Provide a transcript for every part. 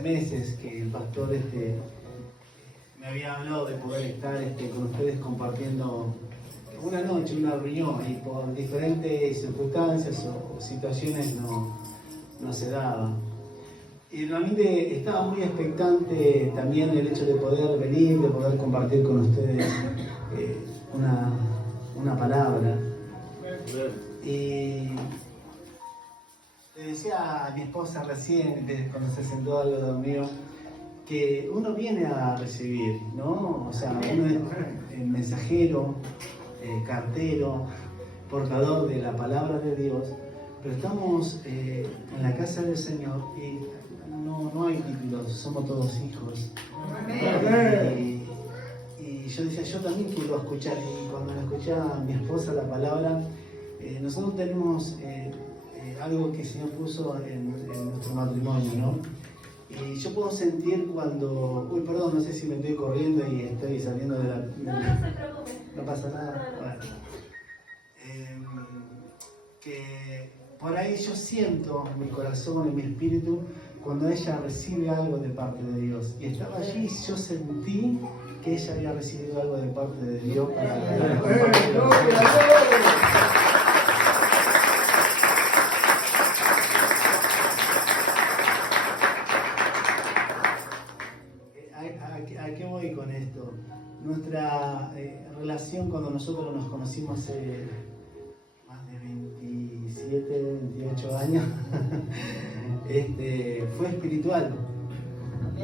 hace meses que el pastor me había hablado de poder estar con ustedes compartiendo una noche, una reunión, y por diferentes circunstancias o situaciones no se daba. Y realmente estaba muy expectante también el hecho de poder venir, de poder compartir con ustedes una palabra. Y le decía a mi esposa recién, cuando se sentó al lado mío, que uno viene a recibir, ¿no? O sea, uno es mensajero, cartero, portador de la palabra de Dios, pero estamos en la casa del Señor y no hay títulos, somos todos hijos. Y yo decía, yo también quiero escuchar, y cuando la escuchaba mi esposa la palabra, nosotros tenemos algo que el Señor puso en nuestro matrimonio, ¿no? Y yo puedo sentir cuando, perdón, no sé si me estoy corriendo y estoy saliendo de la... No pasa nada. Bueno. Que por ahí yo siento en mi corazón, en mi espíritu, cuando ella recibe algo de parte de Dios. Y estaba allí y yo sentí que ella había recibido algo de parte de Dios para compartirlo. ¿A qué voy con esto? Nuestra relación cuando nosotros nos conocimos hace más de 27, 28 años, fue espiritual.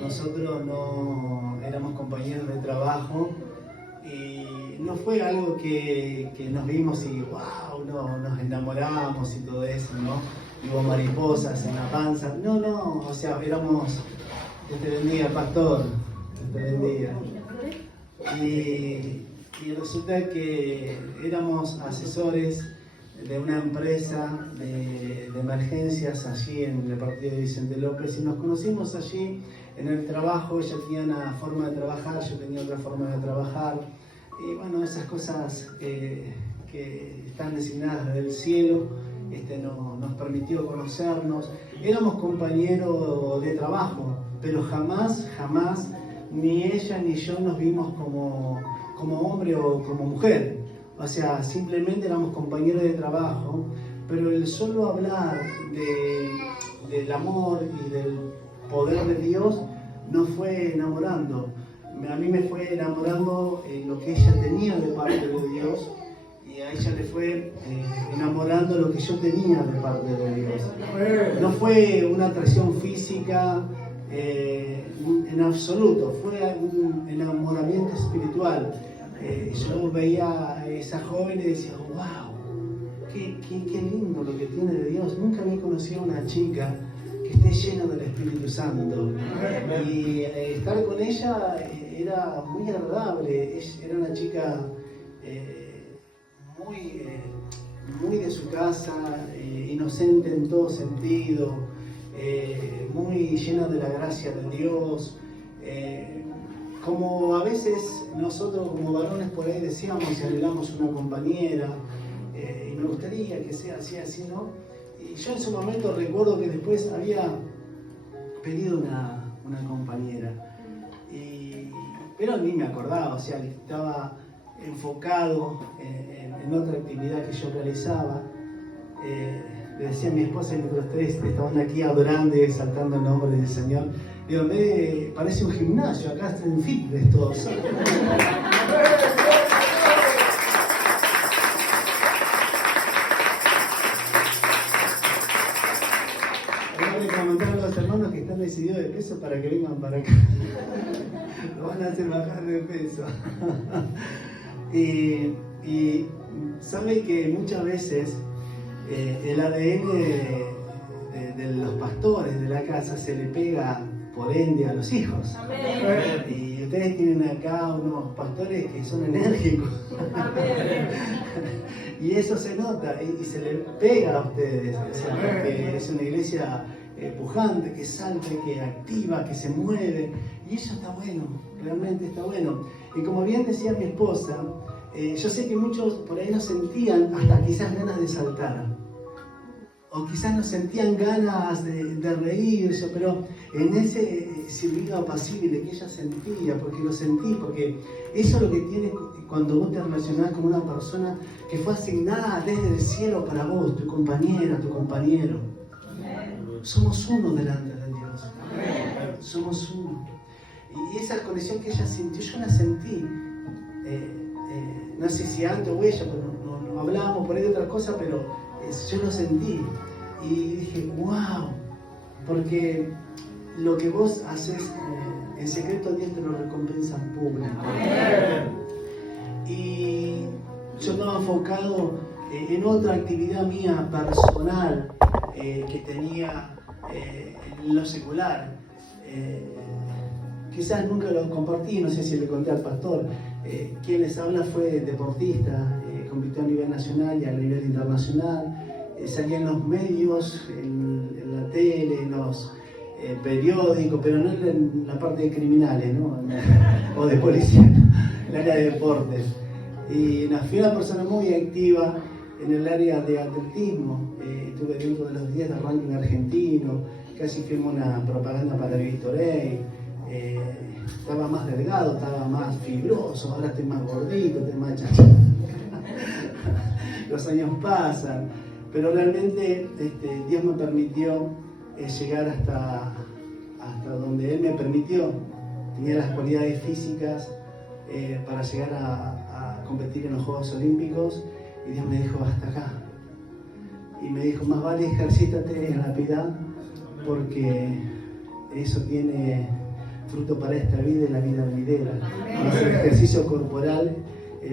Nosotros no éramos compañeros de trabajo y no fue algo que nos vimos y wow, no, nos enamoramos y todo eso, ¿no? Y hubo mariposas en la panza. No, o sea, éramos... Dios te bendiga, pastor. Dios te bendiga. Y resulta que éramos asesores de una empresa de emergencias allí en el partido de Vicente López y nos conocimos allí en el trabajo. Ella tenía una forma de trabajar, yo tenía otra forma de trabajar. Y bueno, esas cosas que están designadas del cielo nos permitió conocernos. Éramos compañeros de trabajo, pero jamás, ni ella ni yo nos vimos como hombre o como mujer. O sea, simplemente éramos compañeros de trabajo, pero el solo hablar del amor y del poder de Dios nos fue enamorando. A mí me fue enamorando lo que ella tenía de parte de Dios y a ella le fue enamorando lo que yo tenía de parte de Dios. No fue una atracción física en absoluto, fue un enamoramiento espiritual. Yo veía a esa joven y decía, wow, qué lindo lo que tiene de Dios. Nunca había conocido a una chica que esté llena del Espíritu Santo. Y estar con ella era muy agradable. Era una chica muy de su casa, inocente en todo sentido, muy llena de la gracia de Dios. Como a veces nosotros como varones por ahí decíamos y anhelamos una compañera, y me gustaría que sea así, ¿no? Y yo en su momento recuerdo que después había pedido una compañera, pero ni me acordaba, o sea, estaba enfocado en otra actividad que yo realizaba. Le decía a mi esposa y nosotros tres estaban aquí adorando y exaltando el nombre del Señor. Digo, parece un gimnasio, acá están en fitness todos. Ahora le comentaron a los hermanos que están decididos de peso para que vengan para acá. Lo van a hacer bajar de peso. Y sabe que muchas veces el ADN de los pastores de la casa se le pega por ende a los hijos. Amén. Y ustedes tienen acá unos pastores que son enérgicos. Amén. Y eso se nota y se le pega a ustedes, o sea, porque es una iglesia pujante, que salta, que activa, que se mueve, y eso está bueno, realmente está bueno. Y como bien decía mi esposa, yo sé que muchos por ahí no sentían hasta quizás ganas de saltar. o quizás no sentían ganas de reírse, pero en ese silbido apacible que ella sentía, porque lo sentí, porque eso es lo que tiene cuando vos te relacionás con una persona que fue asignada desde el cielo para vos, tu compañera, tu compañero. Somos uno delante de Dios. Somos uno. Y esa conexión que ella sintió, yo la sentí. No sé si antes o ella, pero no hablábamos por ahí de otra cosa, pero yo lo sentí. Y dije, wow, porque lo que vos haces en secreto, Dios te lo recompensa en público. Y yo estaba enfocado en otra actividad mía personal que tenía en lo secular. Quizás nunca lo compartí, no sé si le conté al pastor. Quien les habla fue deportista, compitió a nivel nacional y a nivel internacional. Salía en los medios, en la tele, en los periódicos, pero no en la parte de criminales, ¿no? O de policía, en el área de deportes. Y fui una persona muy activa en el área de atletismo. Estuve dentro de los 10 del ranking argentino, casi firmé una propaganda para Gatorade. Estaba más delgado, estaba más fibroso, ahora estoy más gordito, estoy más chachito. Los años pasan, pero realmente Dios me permitió llegar hasta donde Él me permitió. Tenía las cualidades físicas para llegar a competir en los Juegos Olímpicos, y Dios me dijo hasta acá. Y me dijo, más vale ejercítate en la piedad, porque eso tiene fruto para esta vida y la vida venidera. El ejercicio corporal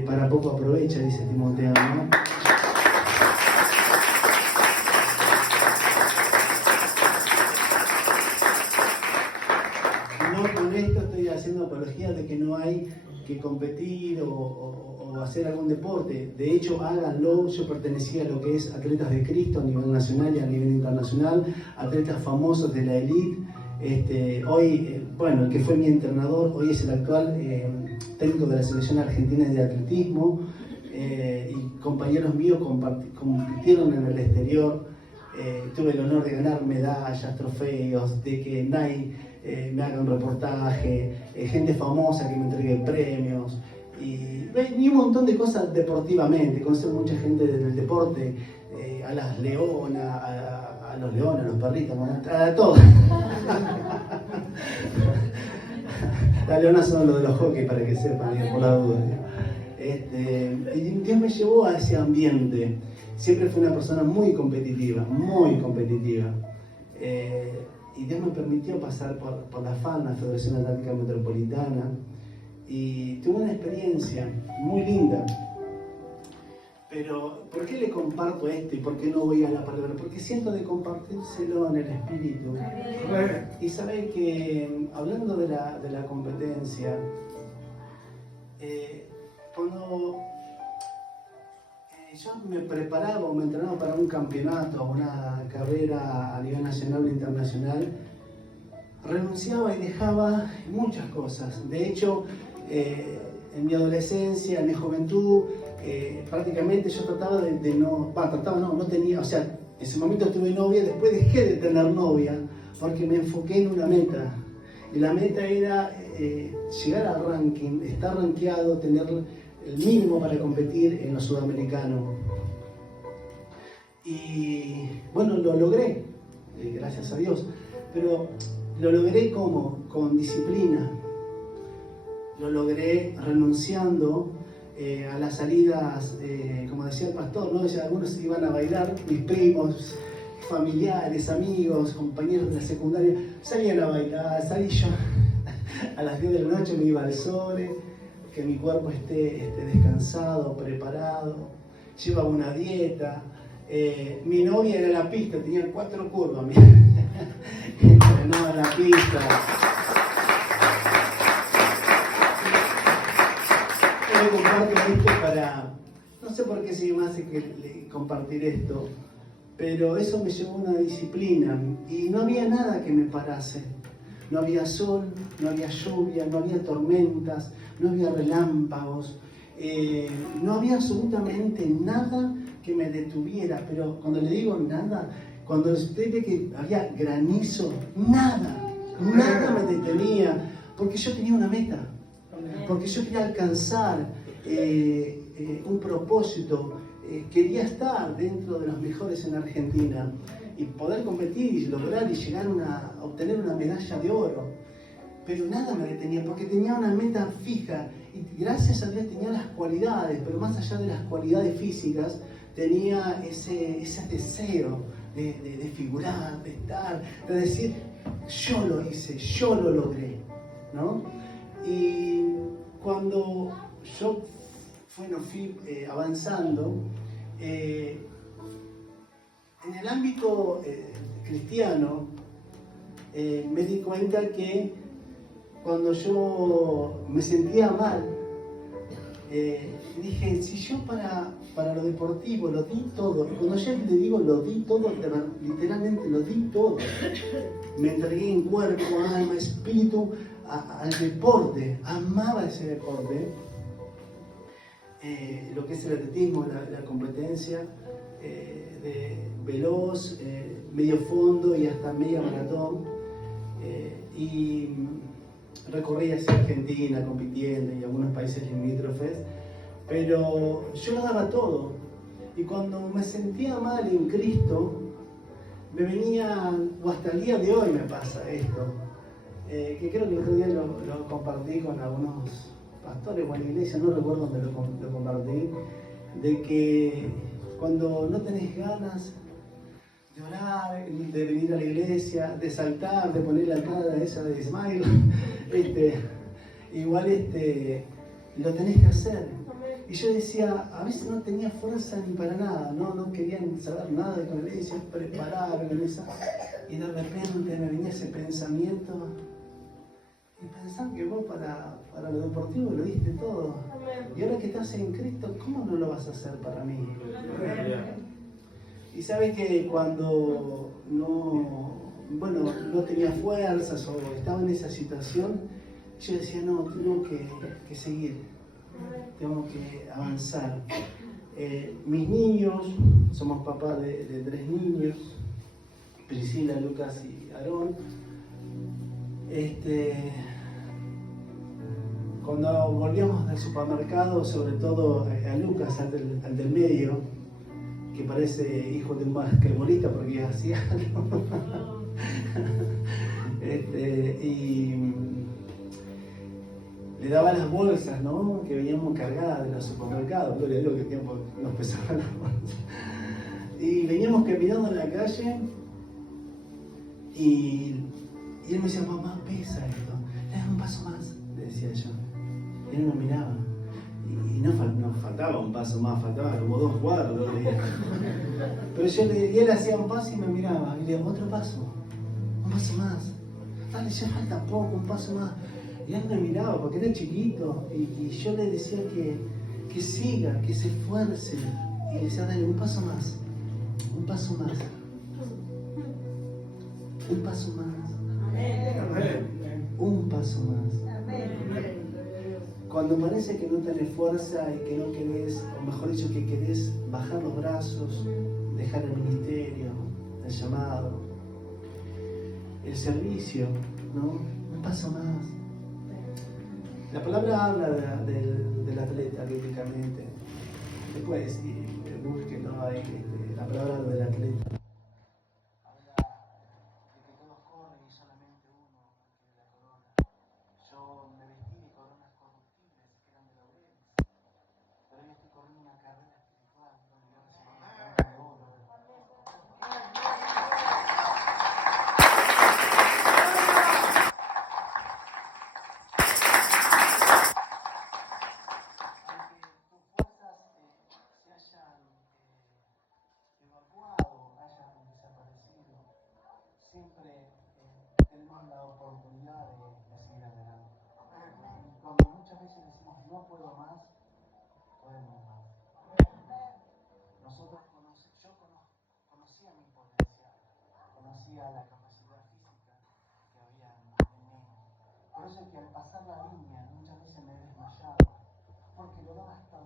para poco aprovecha, dice Timoteo, ¿no? No con esto estoy haciendo apología de que no hay que competir o hacer algún deporte. De hecho, háganlo. Yo pertenecía a lo que es Atletas de Cristo a nivel nacional y a nivel internacional, atletas famosos de la élite. Hoy, el que fue mi entrenador, hoy es el actual técnico de la selección argentina de atletismo, y compañeros míos compitieron en el exterior. Tuve el honor de ganar medallas, trofeos, de que Nike me haga un reportaje, gente famosa que me entregue premios, y un montón de cosas deportivamente. Conocer mucha gente del deporte, a las leonas, a los leones, a los perritos, a todos. Las leonas son los de los hockey, para que sepan, por la duda. Y Dios me llevó a ese ambiente. Siempre fui una persona muy competitiva, muy competitiva. Y Dios me permitió pasar por la FAN, la Federación Atlética Metropolitana, y tuve una experiencia muy linda. Pero, ¿por qué le comparto esto y por qué no voy a la palabra? Porque siento de compartírselo en el espíritu. Y sabe que, hablando de la competencia, cuando yo me preparaba o me entrenaba para un campeonato o una carrera a nivel nacional o internacional, renunciaba y dejaba muchas cosas. De hecho, en mi adolescencia, en mi juventud, prácticamente yo trataba no tenía, o sea, en ese momento tuve novia, después dejé de tener novia porque me enfoqué en una meta. Y la meta era llegar al ranking, estar rankeado, tener el mínimo para competir en los sudamericanos. Y bueno, lo logré, gracias a Dios, pero lo logré con disciplina. Lo logré renunciando a las salidas, como decía el pastor, ¿no? Algunos iban a bailar, mis primos, familiares, amigos, compañeros de la secundaria, salían a bailar, salí yo a las 10 de la noche, me iba al sobre, que mi cuerpo esté descansado, preparado, llevaba una dieta. Mi novia era la pista, tenía 4 curvas, entrenaba en la pista. Yo comparto esto para, no sé por qué se me hace compartir esto, pero eso me llevó a una disciplina y no había nada que me parase. No había sol, no había lluvia, no había tormentas, no había relámpagos. no había absolutamente nada que me detuviera, pero cuando le digo nada, cuando usted ve que había granizo, nada me detenía, porque yo tenía una meta, porque yo quería alcanzar un propósito, quería estar dentro de los mejores en Argentina y poder competir y lograr y llegar a obtener una medalla de oro. Pero nada me detenía porque tenía una meta fija y gracias a Dios tenía las cualidades, pero más allá de las cualidades físicas, tenía ese deseo de figurar, de estar, de decir, yo lo hice, yo lo logré, ¿no? Y cuando yo fui avanzando, en el ámbito cristiano, me di cuenta que cuando yo me sentía mal, dije, si yo para lo deportivo lo di todo, y cuando yo le digo lo di todo, literalmente lo di todo, me entregué en cuerpo, alma, espíritu al deporte, amaba ese deporte, lo que es el atletismo, la competencia de veloz, medio fondo y hasta media maratón, y recorrí hacia Argentina compitiendo y algunos países limítrofes, pero yo lo daba todo. Y cuando me sentía mal en Cristo, me venía, o hasta el día de hoy me pasa esto, que creo que el otro día lo compartí con algunos pastores o en la iglesia, no recuerdo dónde lo compartí, de que cuando no tenés ganas de orar, de venir a la iglesia, de saltar, de poner la cara esa de smile, igual lo tenés que hacer. Y yo decía, a veces no tenía fuerza ni para nada, no quería saber nada de la iglesia, prepararme, y de repente me venía ese pensamiento, y pensar que vos para lo deportivo lo diste todo, y ahora que estás en Cristo, ¿cómo no lo vas a hacer para mí? Y sabes que cuando no tenía fuerzas o estaba en esa situación, yo decía, no, tengo que seguir, tengo que avanzar. Mis niños, somos papás de 3 niños, Priscila, Lucas y Aarón. Cuando volvíamos del supermercado, sobre todo a Lucas, al del medio, que parece hijo de un basquetbolista porque es asiático. Y le daba las bolsas, ¿no? Que veníamos cargadas de los supermercados, gloria a Dios que tiempo nos pesaban las bolsas. Y veníamos caminando en la calle y él me decía, mamá, pesa esto, dame un paso más, le decía yo. Y él me miraba. Y no faltaba un paso más, faltaba como 2 cuadros. Pero y él hacía un paso y me miraba. Y le digo, otro paso, un paso más. Dale, ya falta poco, un paso más. Y él me miraba porque era chiquito. Y yo le decía que siga, que se esfuerce. Y le decía, dale, un paso más, un paso más, un paso más, un paso más. Cuando parece que no tenés fuerza y que no querés, o mejor dicho, que querés bajar los brazos, dejar el ministerio, el llamado, el servicio, ¿no? Un paso más. La palabra habla del atleta bíblicamente. Después, búsquenlo ahí, la palabra habla del atleta. Habla de que todos corren y solamente uno tiene la corona. Yo me vestí de coronas corruptibles que eran de laureles, pero yo estoy corriendo una carrera espiritual donde yo recibí una corona de oro. Siempre tenemos la oportunidad de seguir adelante. Cuando muchas veces decimos no puedo más, podemos más. Conocía mi potencial, conocía la capacidad física que había en mí. Por eso es que al pasar la línea muchas veces me he desmayado, porque lo daba hasta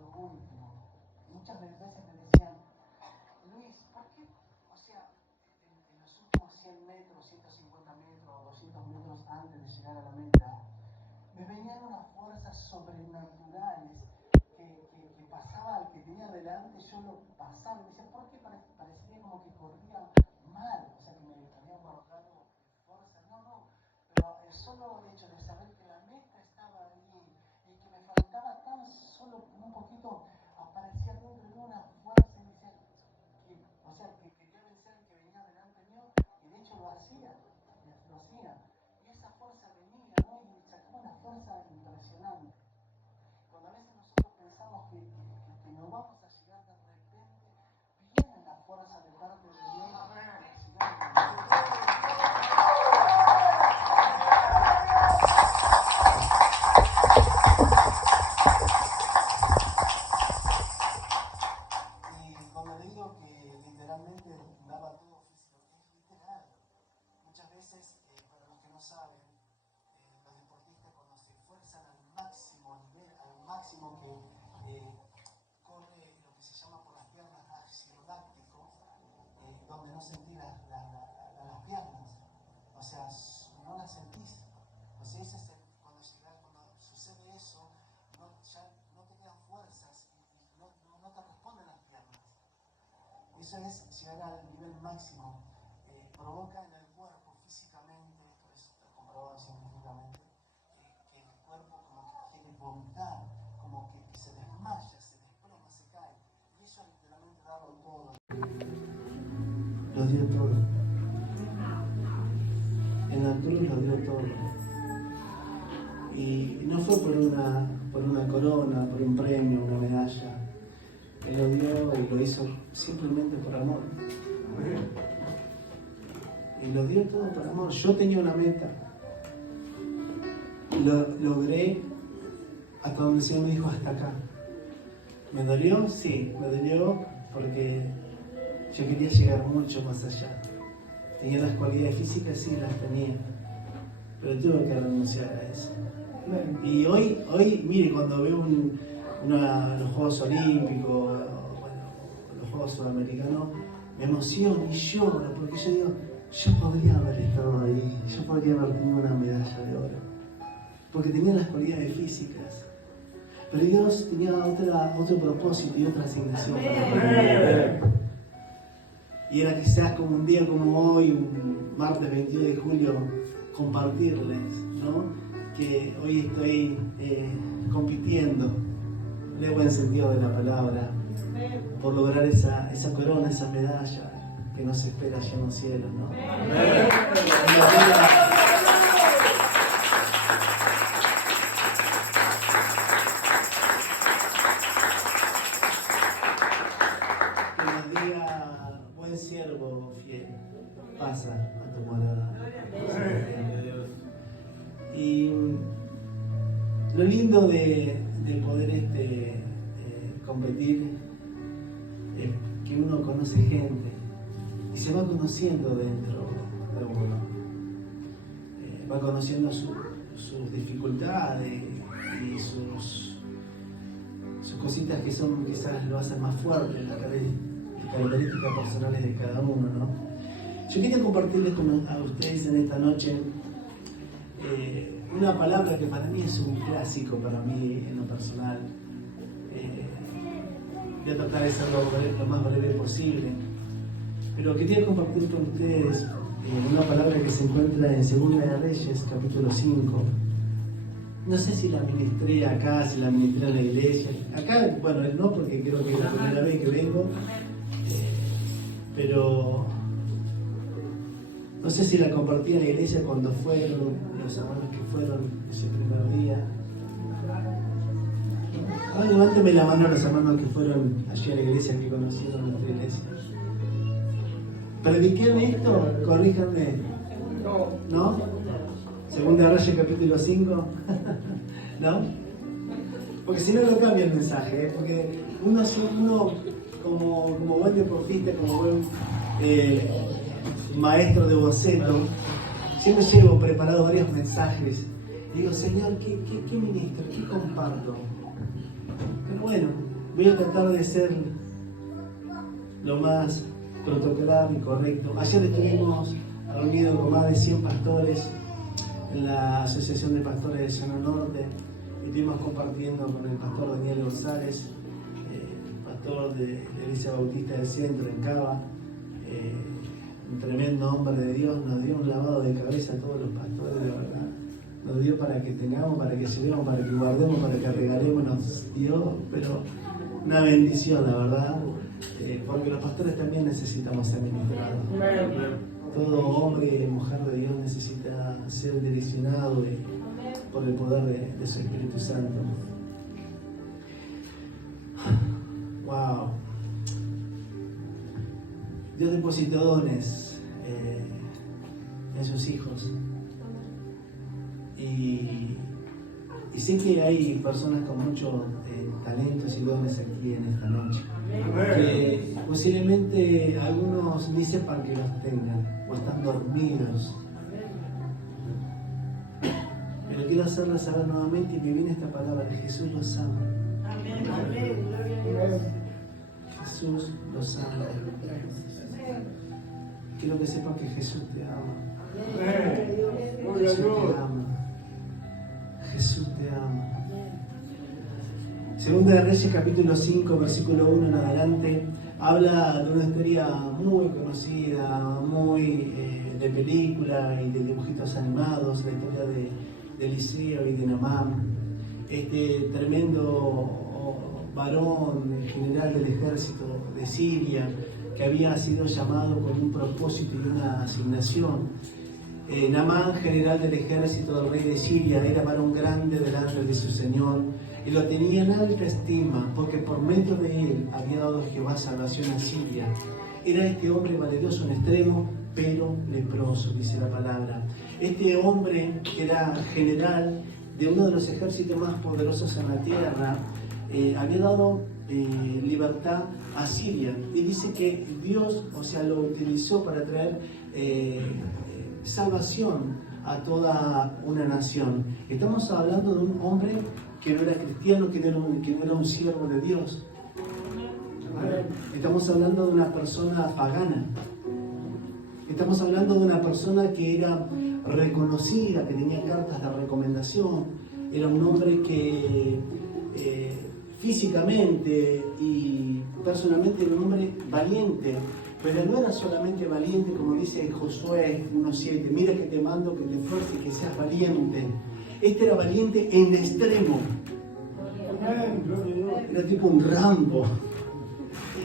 150 metros o 200 metros antes de llegar a la meta, me venían unas fuerzas sobrenaturales que pasaba al que tenía delante, yo lo pasaba y me decía, ¿por qué parecía como que corría mal? O sea, que me había guardado fuerza. No, pero el solo hecho de saber que la meta estaba ahí y que me faltaba tan solo un poquito, aparecía dentro de una fuerza y me decía, o sea, que quería vencer al que venía delante mío y de hecho lo hacía. Y esa fuerza venía, ¿no? Y sacaba una fuerza impresionante. Cuando a veces nosotros pensamos que no vamos a llegar de repente, viene la fuerza de parte de Dios. Y cuando digo que literalmente daba todo físico, es literal. Muchas veces, para los que no saben, los deportistas cuando se esfuerzan al máximo nivel, al máximo que corre lo que se llama por las piernas axiloláctico, donde no sentís las piernas, o sea, no las sentís. O sea, ese es cuando sucede eso, ya no tenías fuerzas y no te responden las piernas. Eso es llegar al nivel máximo. Provoca en el cuerpo físicamente, esto es comprobado científicamente, que el cuerpo como que quiere vomitar, como que se desmaya, se desploma, se cae. Y eso literalmente darlo todo. Lo dio todo. En la cruz lo dio todo. Y no fue por una corona, por un premio, una medalla. Él lo dio y lo hizo simplemente por amor. Y lo dio todo por amor. Yo tenía una meta. Y lo logré hasta donde el Señor me dijo, hasta acá. ¿Me dolió? Sí, me dolió porque yo quería llegar mucho más allá. Tenía las cualidades físicas, sí, las tenía. Pero tuve que renunciar a eso. Y hoy mire, cuando veo los Juegos Olímpicos, los Juegos Sudamericanos, me emociono y lloro porque yo digo, yo podría haber estado ahí, yo podría haber tenido una medalla de oro, porque tenía las cualidades físicas, pero Dios tenía otro propósito y otra asignación para mí. Y era quizás como un día como hoy, un martes 22 de julio, compartirles, ¿no? Que hoy estoy compitiendo, en el buen sentido de la palabra, por lograr esa corona, esa medalla que nos espera allá en los cielos, ¿no? Que nos diga, buen siervo fiel, pasa a tu morada. Y lo lindo de poder competir es que uno conoce gente y se va conociendo dentro de uno. Va conociendo sus dificultades y sus cositas que son quizás lo hacen más fuerte, las características personales de cada uno, ¿no? Yo quería compartirles a ustedes en esta noche una palabra que para mí es un clásico, para mí en lo personal. Voy a tratar de ser lo más breve posible, pero quería compartir con ustedes una palabra que se encuentra en Segunda de Reyes, capítulo 5. No sé si la ministré acá, si la ministré en la iglesia. Acá, bueno, no, porque creo que es la primera vez que vengo, pero no sé si la compartí en la iglesia cuando fueron los hermanos que fueron ese primer día. Levánteme la mano a los hermanos que fueron allí a la iglesia, que conocieron nuestra iglesia. ¿Prediqué en esto? Corríjanme. ¿No? Segunda de Reyes, capítulo 5. ¿No? Porque si no, no cambia el mensaje, porque uno como buen deportista, como buen maestro de boceto, siempre llevo preparado varios mensajes. Y digo, Señor, ¿qué ministro? ¿Qué comparto? Pero bueno, voy a tratar de ser lo más protocolar y correcto. Ayer estuvimos reunido con más de 100 pastores en la Asociación de Pastores de Zona Norte. Y estuvimos compartiendo con el pastor Daniel González, pastor de la Iglesia Bautista del Centro en Cava. Un tremendo hombre de Dios, nos dio un lavado de cabeza a todos los pastores, de verdad. Nos dio para que tengamos, para que llevemos, para que guardemos, para que regalemos, nos dio, pero una bendición, la verdad, porque los pastores también necesitamos ser ministrados. Todo hombre y mujer de Dios necesita ser direccionado por el poder de su Espíritu Santo. Wow. Dios depositó dones en sus hijos. Y sé que hay personas con muchos talentos y dones aquí en esta noche. Que posiblemente algunos ni sepan que los tengan o están dormidos. Pero quiero hacerles saber nuevamente que viene esta palabra: Jesús los ama. Jesús los ama. Quiero que sepan que Jesús te ama. Jesús te ama. Jesús te ama. Segunda de Reyes, capítulo 5, versículo 1 en adelante, habla de una historia muy conocida, muy de película y de dibujitos animados, la historia de Eliseo y de Naamán, este tremendo varón, general del ejército de Siria, que había sido llamado con un propósito y una asignación. Naamán, general del ejército del rey de Siria, era varón grande delante de su Señor y lo tenía en alta estima, porque por medio de él había dado Jehová salvación a Siria. Era este hombre valeroso en extremo, pero leproso, dice la palabra. Este hombre, que era general de uno de los ejércitos más poderosos en la tierra, había dado libertad a Siria, y dice que Dios, lo utilizó para traer salvación a toda una nación. Estamos hablando de un hombre que no era cristiano, que no era un siervo de Dios. Estamos hablando de una persona pagana. Estamos hablando de una persona que era reconocida, que tenía cartas de recomendación. Era un hombre que físicamente y personalmente era un hombre valiente. Pero no era solamente valiente, como dice Josué 1:7, mira que te mando que te esfuerces y que seas valiente. Este era valiente en extremo. Era tipo un Rambo.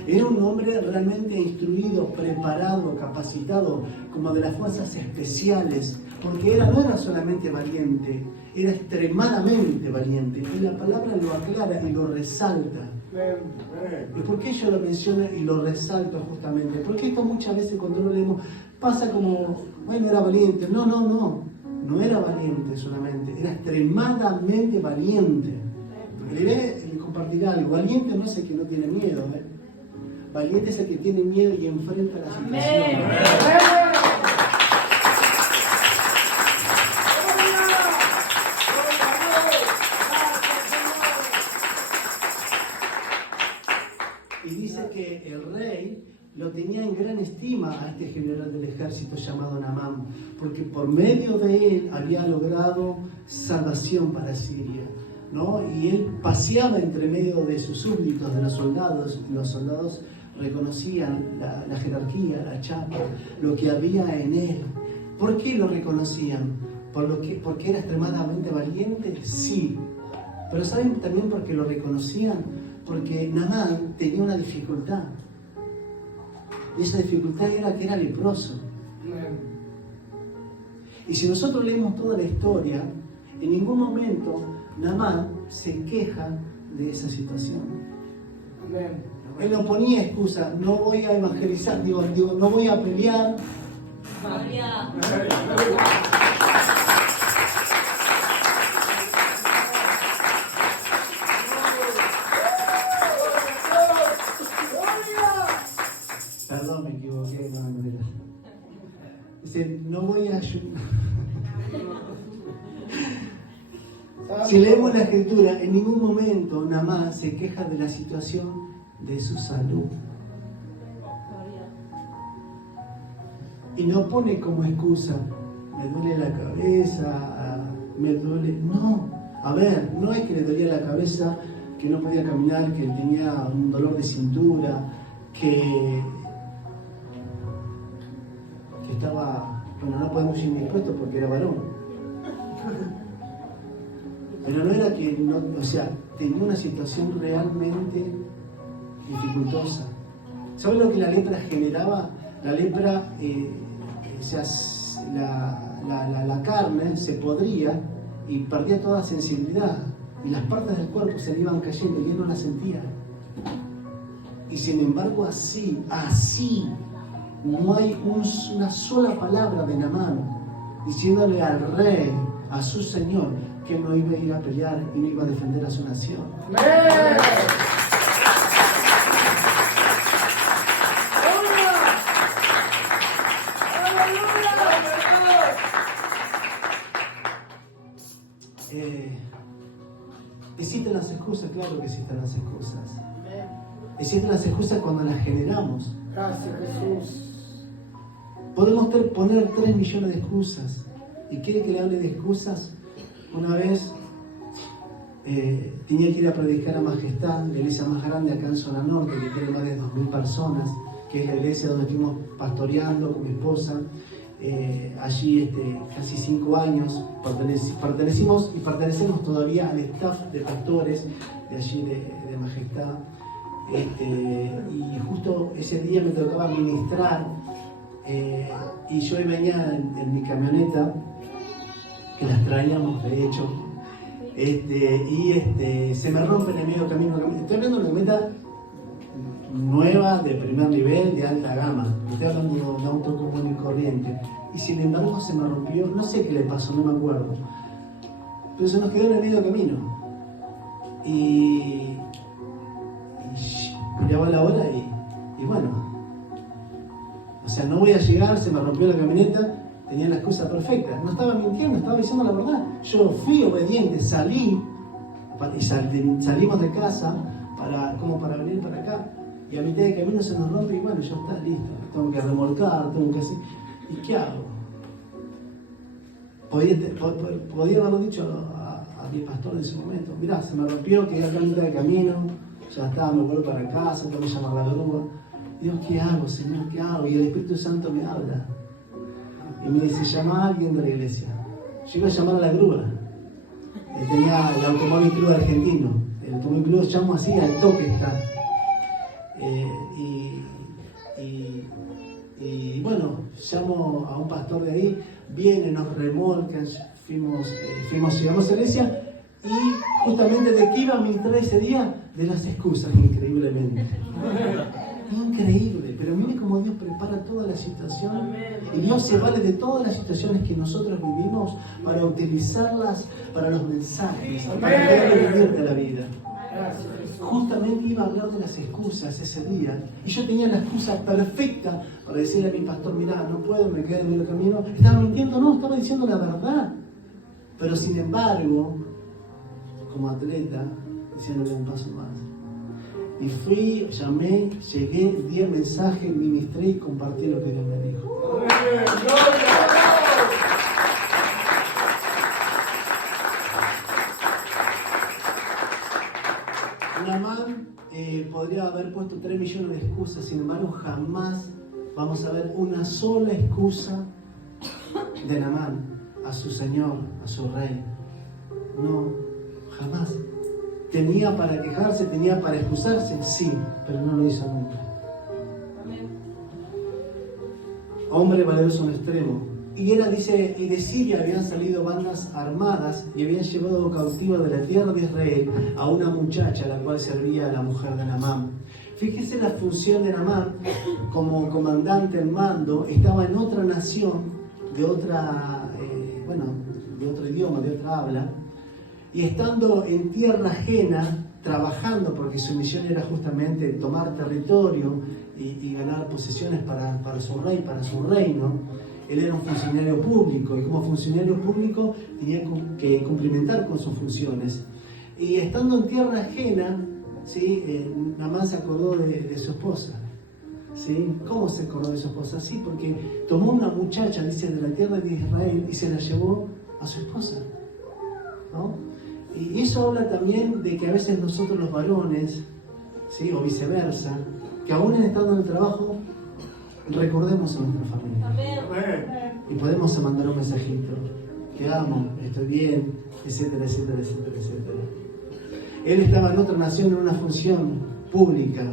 Era un hombre realmente instruido, preparado, capacitado, como de las fuerzas especiales, porque no era solamente valiente, era extremadamente valiente. Y la palabra lo aclara y lo resalta. ¿Y por qué yo lo menciono y lo resalto justamente? Porque esto muchas veces cuando lo leemos pasa como, bueno, era valiente. No era valiente solamente, era extremadamente valiente. Porque le compartiré algo: valiente no es el que no tiene miedo, valiente es el que tiene miedo y enfrenta la situación. Y dice que el rey lo tenía en gran estima a este general del ejército llamado Naamán, porque por medio de él había logrado salvación para Siria, ¿no? Y él paseaba entre medio de sus súbditos, de los soldados, y los soldados reconocían la jerarquía, la chapa, lo que había en él. ¿Por qué lo reconocían? ¿Porque era extremadamente valiente? Sí. Pero ¿saben también por qué lo reconocían? Porque Naamán tenía una dificultad. Y esa dificultad era que era leproso. Y si nosotros leemos toda la historia, en ningún momento Naamán se queja de esa situación. Él no ponía excusa: no voy a evangelizar, digo, no voy a pelear. Perdón, me equivoqué. Dice, no voy a ayudar. Si leemos la escritura, en ningún momento Naamán se queja de la situación de su salud. Y no pone como excusa, me duele la cabeza, me duele... No, a ver, no es que le dolía la cabeza, que no podía caminar, que tenía un dolor de cintura, que estaba, bueno, no podemos ir indispuesto porque era varón. Pero no era que, no, o sea, tenía una situación realmente dificultosa. ¿Sabes lo que la lepra generaba? La lepra, o sea, la carne se podría y perdía toda sensibilidad. Y las partes del cuerpo se le iban cayendo y él no las sentía. Y sin embargo, así, no hay una sola palabra de Naamán diciéndole al rey, a su señor, que no iba a ir a pelear y no iba a defender a su nación. Existen las excusas, claro que existen las excusas. Existen las excusas cuando las generamos. Gracias, Jesús. Podemos poner 3 millones de excusas. ¿Y quiere que le hable de excusas? Una vez tenía que ir a predicar a Majestad, la iglesia más grande acá en Zona Norte, que tiene más de 2.000 personas, que es la iglesia donde estuvimos pastoreando con mi esposa. Allí casi 5 años pertenecimos y pertenecemos todavía al staff de pastores de allí de Majestad. Y justo ese día me tocaba ministrar y yo venía en mi camioneta, que las traíamos de hecho, y se me rompe en el medio camino. Estoy hablando de una camioneta nueva, de primer nivel, de alta gama. Estoy hablando de un auto común y corriente. Y sin embargo se me rompió, no sé qué le pasó, no me acuerdo. Pero se nos quedó en el medio camino. Y miraba la hora y bueno. O sea, no voy a llegar, se me rompió la camioneta, tenía la excusa perfecta. No estaba mintiendo, estaba diciendo la verdad. Yo fui obediente, salimos de casa como para venir para acá. Y a mitad de camino se nos rompe y bueno, ya está, listo. Tengo que remolcar, tengo que hacer... ¿Y qué hago? Podía haberlo dicho a mi pastor en ese momento. Mirá, se me rompió, quedé acá a mitad de camino, ya está, me vuelvo para casa, tengo que llamar a la grúa. Dios, ¿qué hago, Señor? ¿Qué hago? Y el Espíritu Santo me habla. Y me dice, llama a alguien de la iglesia. Yo iba a llamar a la grúa. Tenía el Automóvil Club argentino. El Automóvil Club llamo así, al toque está. Y bueno, llamo a un pastor de ahí, viene, nos remolcan, llegamos a la iglesia y justamente de qué iba a ministrar ese día, de las excusas, increíblemente. Increíble, pero mire cómo Dios prepara toda la situación y Dios se vale de todas las situaciones que nosotros vivimos para utilizarlas para los mensajes, para poder vivirte la vida. Justamente iba a hablar de las excusas ese día y yo tenía la excusa perfecta para decirle a mi pastor, mirá, no puedo, me quedé en medio camino. ¿Estaba mintiendo? No, estaba diciendo la verdad. Pero sin embargo, como atleta, diciéndole un paso más. Y fui, llamé, llegué, di el mensaje, ministré y compartí lo que Dios me dijo. Naamán podría haber puesto 3 millones de excusas, sin embargo jamás vamos a ver una sola excusa de Naamán a su Señor, a su Rey. No, jamás. ¿Tenía para quejarse? ¿Tenía para excusarse? Sí, pero no lo hizo nunca. Hombre valeroso en extremo. Y de Siria habían salido bandas armadas y habían llevado cautiva de la tierra de Israel a una muchacha, la cual servía a la mujer de Naamán. Fíjese la función de Naamán como comandante en mando, estaba en otra nación, de otro idioma, de otra habla, y estando en tierra ajena, trabajando, porque su misión era justamente tomar territorio y ganar posesiones para su rey, para su reino. Él era un funcionario público y como funcionario público tenía que cumplimentar con sus funciones. Y estando en tierra ajena, ¿sí? Naamán se acordó de su esposa. ¿Sí? ¿Cómo se acordó de su esposa? Sí, porque tomó una muchacha, dice, de la tierra de Israel y se la llevó a su esposa, ¿no? Y eso habla también de que a veces nosotros los varones, ¿sí? O viceversa, que aún estando en el trabajo, recordemos a nuestra familia. Amén. Y podemos mandar un mensajito: te amo, estoy bien, etcétera, etcétera, etcétera, etcétera. Él estaba en otra nación, en una función pública,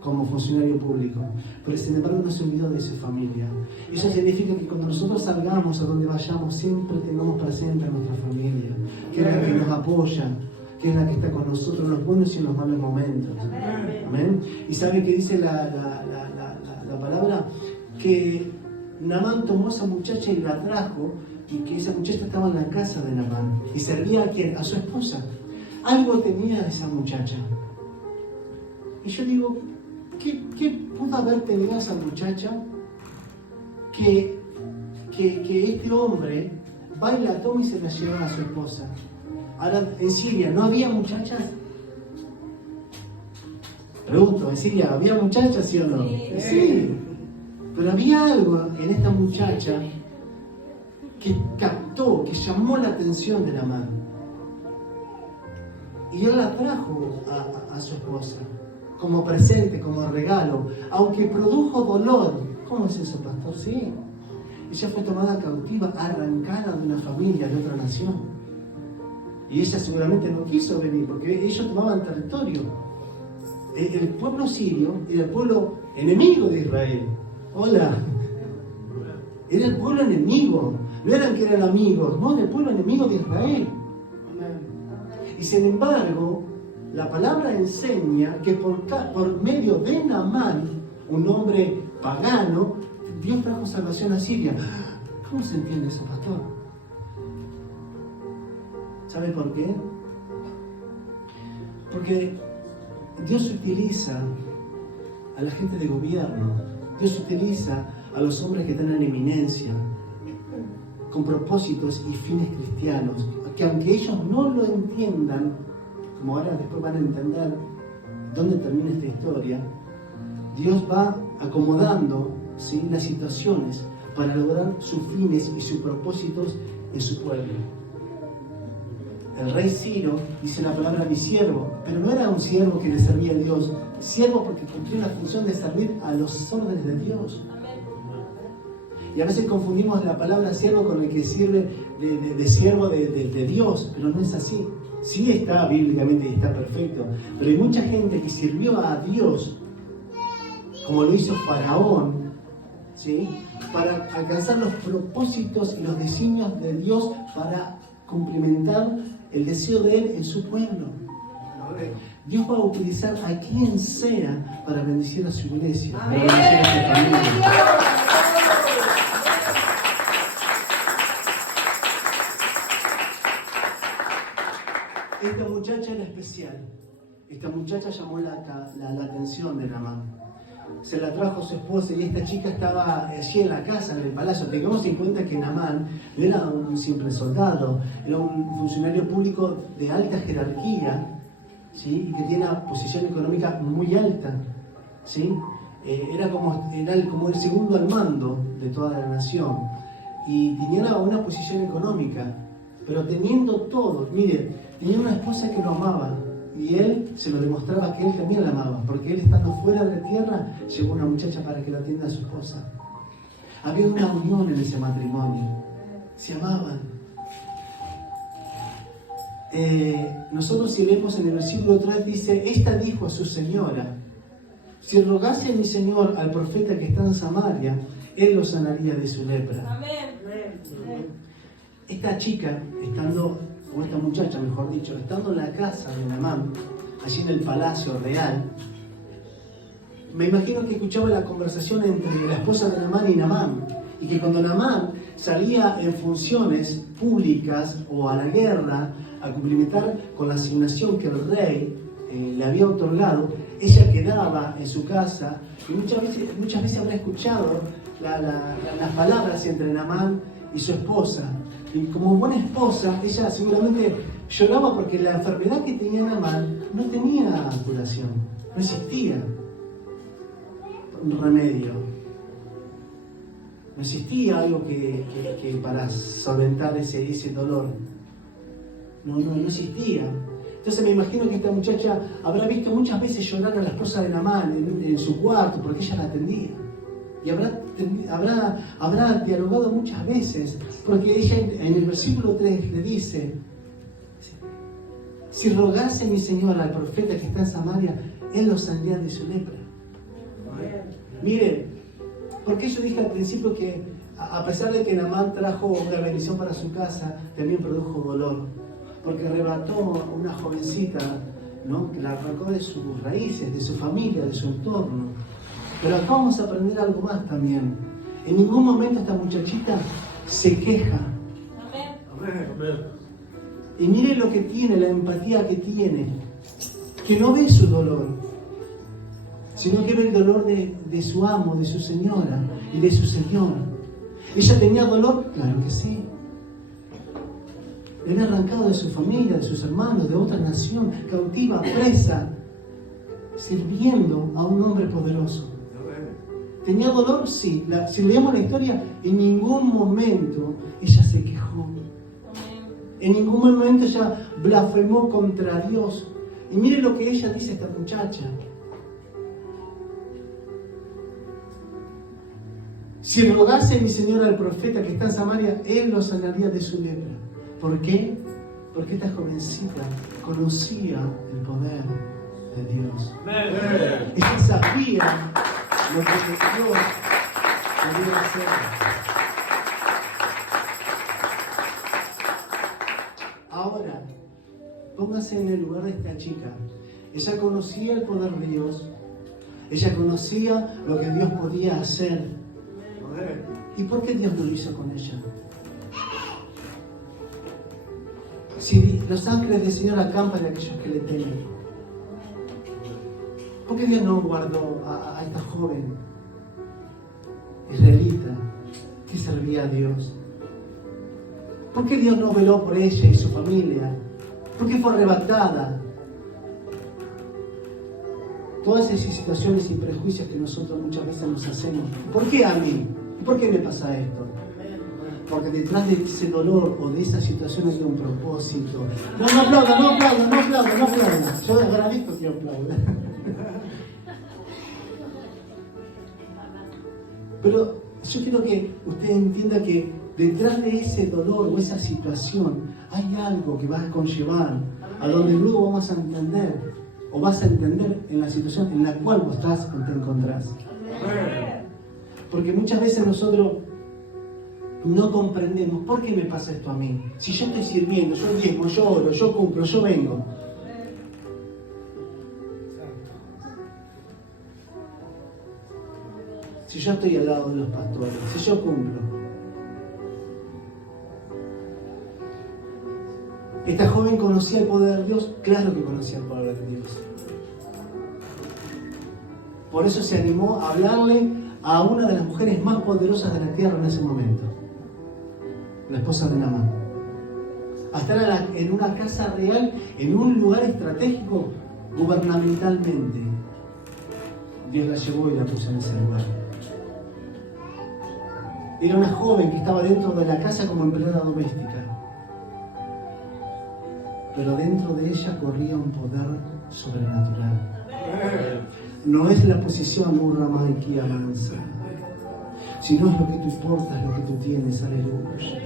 como funcionario público, pero sin embargo no se olvidó de su familia. Y eso significa que cuando nosotros salgamos a donde vayamos, siempre tengamos presente a nuestra familia, que es la que nos apoya, que es la que está con nosotros en los buenos y en los malos momentos. Amén. Y sabe que dice la palabra que Naamán tomó a esa muchacha y la trajo, y que esa muchacha estaba en la casa de Naamán y servía a quién, a su esposa. Algo tenía esa muchacha. Y yo digo, ¿qué pudo haber tenido esa muchacha que este hombre va y la toma y se la lleva a su esposa? Ahora, en Siria, ¿no había muchachas? Pregunto, ¿en Siria había muchachas, sí o no? Sí. Pero había algo en esta muchacha que captó, que llamó la atención de Naamán. Y él la trajo a su esposa, como presente, como regalo, aunque produjo dolor. ¿Cómo es eso, pastor? Sí. Ella fue tomada cautiva, arrancada de una familia, de otra nación. Y ella seguramente no quiso venir, porque ellos tomaban territorio. El pueblo sirio era el pueblo enemigo de Israel. Hola. Era el pueblo enemigo. No eran que eran amigos, no, era el pueblo enemigo de Israel. Y sin embargo, la palabra enseña que por medio de Naamán, un hombre pagano, Dios trajo salvación a Siria. ¿Cómo se entiende eso, pastor? ¿Sabe por qué? Porque Dios utiliza a la gente de gobierno, Dios utiliza a los hombres que están en eminencia, con propósitos y fines cristianos, que aunque ellos no lo entiendan, como ahora después van a entender dónde termina esta historia, Dios va acomodando, ¿sí?, las situaciones para lograr sus fines y sus propósitos en su pueblo. El rey Ciro dice la palabra mi siervo, pero no era un siervo que le servía a Dios, siervo porque cumplía la función de servir a los órdenes de Dios. Y a veces confundimos la palabra siervo con el que sirve de siervo de Dios, pero no es así. Sí está bíblicamente y está perfecto, pero hay mucha gente que sirvió a Dios, como lo hizo Faraón, ¿sí?, para alcanzar los propósitos y los designios de Dios, para cumplimentar el deseo de Él en su pueblo. Dios va a utilizar a quien sea para bendecir a su iglesia, para bendecir a su familia. Esta muchacha era especial. Esta muchacha llamó la atención de Naamán. Se la trajo su esposa y esta chica estaba allí en la casa, en el palacio. Tengamos en cuenta que Naamán no era un simple soldado, era un funcionario público de alta jerarquía, ¿sí?, y que tiene una posición económica muy alta, ¿sí? Era como el segundo al mando de toda la nación y tenía una posición económica, pero teniendo todo, mire, tenía una esposa que lo amaba. Y él se lo demostraba que él también la amaba, porque él, estando fuera de la tierra, llevó una muchacha para que la atienda a su esposa. Había una unión en ese matrimonio, se amaban. Nosotros, si leemos en el versículo 3, dice: esta dijo a su señora: si rogase a mi señor al profeta que está en Samaria, él lo sanaría de su lepra. Amén. Esta chica, o esta muchacha, mejor dicho, estando en la casa de Naamán, allí en el palacio real, me imagino que escuchaba la conversación entre la esposa de Naamán y Naamán, y que cuando Naamán salía en funciones públicas o a la guerra a cumplimentar con la asignación que el rey le había otorgado, ella quedaba en su casa y muchas veces habrá escuchado las palabras entre Naamán y su esposa. Y como buena esposa, ella seguramente lloraba porque la enfermedad que tenía Naamán no tenía curación, no existía. un remedio. No existía algo que para solventar ese dolor. No existía. Entonces me imagino que esta muchacha habrá visto muchas veces llorar a la esposa de Naamán en su cuarto, porque ella la atendía. Y habrá dialogado muchas veces, porque ella en el versículo 3 le dice: si rogase mi Señor al profeta que está en Samaria, él lo sanaría de su lepra. Miren, porque yo dije al principio que a pesar de que Naamán trajo una bendición para su casa, también produjo dolor, porque arrebató a una jovencita, ¿no?, que la arrancó de sus raíces, de su familia, de su entorno. Pero acá vamos a aprender algo más también. En ningún momento esta muchachita se queja. Y mire lo que tiene, la empatía que tiene, que no ve su dolor, sino que ve el dolor de su amo, de su señora y de su señor. ¿Ella tenía dolor? Claro que sí. Le había arrancado de su familia, de sus hermanos, de otra nación, cautiva, presa, sirviendo a un hombre poderoso. ¿Tenía dolor? Sí. Si leemos la historia, en ningún momento ella se quejó. En ningún momento ella blasfemó contra Dios. Y mire lo que ella dice a esta muchacha. Si rogase mi Señor al profeta que está en Samaria, él lo sanaría de su lepra. ¿Por qué? Porque esta jovencita conocía el poder de Dios. Ella sabía lo que Dios podía hacer. Ahora, póngase en el lugar de esta chica. Ella conocía el poder de Dios. Ella conocía lo que Dios podía hacer. ¿Y por qué Dios no lo hizo con ella? Si los ángeles del Señor acampan a aquellos que le temen, ¿por qué Dios no guardó a esta joven israelita que servía a Dios? ¿Por qué Dios no veló por ella y su familia? ¿Por qué fue arrebatada? Todas esas situaciones y prejuicios que nosotros muchas veces nos hacemos. ¿Por qué a mí? ¿Por qué me pasa esto? Porque detrás de ese dolor o de esa situación hay un propósito. No aplaudan. Yo agradezco que aplaudan. Pero yo quiero que usted entienda que detrás de ese dolor o esa situación hay algo que va a conllevar a donde luego vamos a entender o vas a entender en la situación en la cual vos te encontrás. Porque muchas veces nosotros no comprendemos por qué me pasa esto a mí. Si yo estoy sirviendo, yo diezmo, yo oro, yo cumplo, yo vengo. Si yo estoy al lado de los pastores, si yo cumplo. Esta joven conocía el poder de Dios, claro que conocía el poder de Dios. Por eso se animó a hablarle a una de las mujeres más poderosas de la tierra en ese momento, la esposa de Naamán. A estar en una casa real, en un lugar estratégico, gubernamentalmente. Dios la llevó y la puso en ese lugar. Era una joven que estaba dentro de la casa como empleada doméstica. Pero dentro de ella corría un poder sobrenatural. No es la posición Urramaiki avanza, sino es lo que tú portas, lo que tú tienes, aleluya.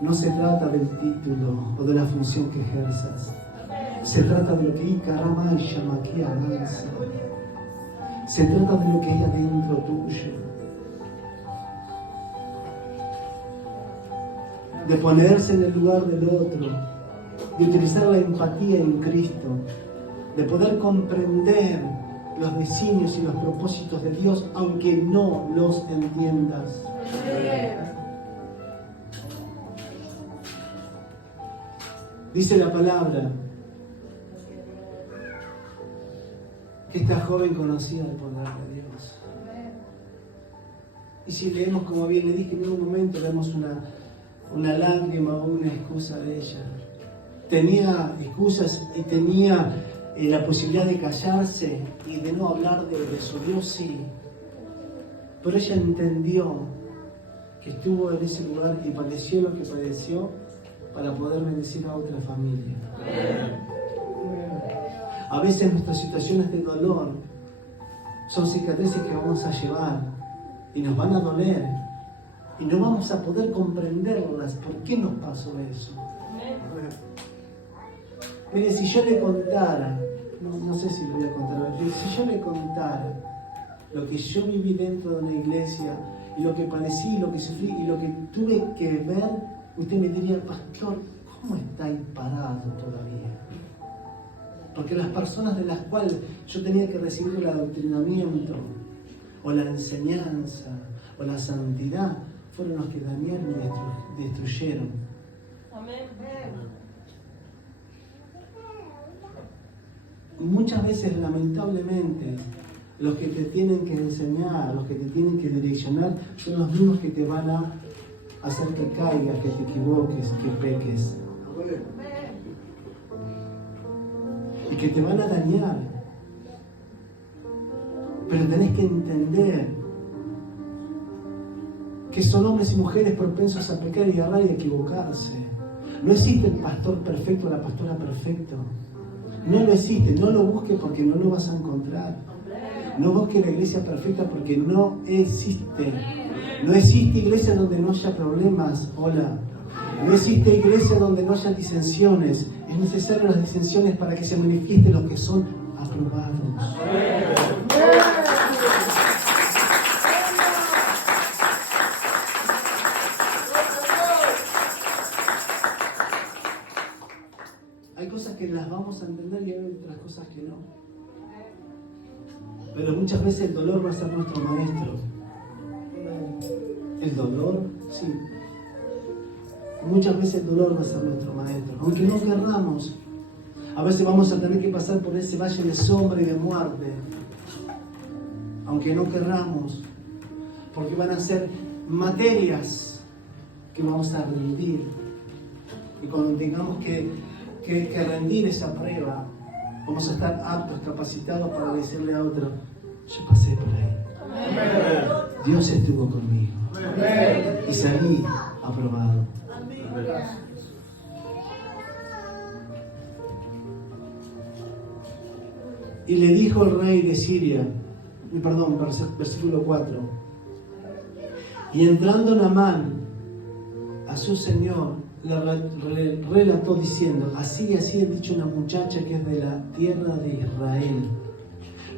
No se trata del título o de la función que ejerzas. Se trata de lo que Ikaramai Shamaki avanza. Se trata de lo que hay adentro tuyo. De ponerse en el lugar del otro, de utilizar la empatía en Cristo, de poder comprender los designios y los propósitos de Dios, aunque no los entiendas. Dice la palabra que esta joven conocía el poder de Dios. Y si leemos, como bien le dije, en un momento leemos una lágrima o una excusa de ella. Tenía excusas y tenía la posibilidad de callarse y de no hablar de su Dios, sí. Pero ella entendió que estuvo en ese lugar y padeció lo que padeció para poder bendecir a otra familia. A veces nuestras situaciones de dolor son cicatrices que vamos a llevar y nos van a doler y no vamos a poder comprenderlas. ¿Por qué nos pasó eso? Mire, si yo le contara, no sé si lo voy a contar, si yo le contara lo que yo viví dentro de una iglesia y lo que padecí, lo que sufrí y lo que tuve que ver, usted me diría, pastor, ¿cómo está ahí parado todavía? Porque las personas de las cuales yo tenía que recibir el adoctrinamiento o la enseñanza o la santidad fueron los que dañaron y destruyeron. Amén. Y muchas veces, lamentablemente, los que te tienen que enseñar, los que te tienen que direccionar, son los mismos que te van a hacer que caigas, que te equivoques, que peques. Y que te van a dañar. Pero tenés que entender que son hombres y mujeres propensos a pecar y errar y a equivocarse. No existe el pastor perfecto o la pastora perfecta. No lo existe, no lo busques porque no lo vas a encontrar. No busques la iglesia perfecta porque no existe. No existe iglesia donde no haya problemas. Hola. No existe iglesia donde no haya disensiones. Es necesario las disensiones para que se manifiesten los que son aprobados. Hay cosas que las vamos a entender y hay otras cosas que no. Pero muchas veces el dolor va a ser nuestro maestro. El dolor, sí. Muchas veces el dolor va a ser nuestro maestro. Aunque no querramos, a veces vamos a tener que pasar por ese valle de sombra y de muerte. Aunque no querramos, porque van a ser materias que vamos a rendir. Y cuando tengamos que rendir esa prueba, vamos a estar aptos, capacitados para decirle a otro, yo pasé por ahí. Amén. Dios estuvo conmigo. Amén. Y salí aprobado. Amén. Y le dijo el rey de Siria, versículo 4, y entrando Naamán a su señor, le relató diciendo, así ha dicho una muchacha que es de la tierra de Israel.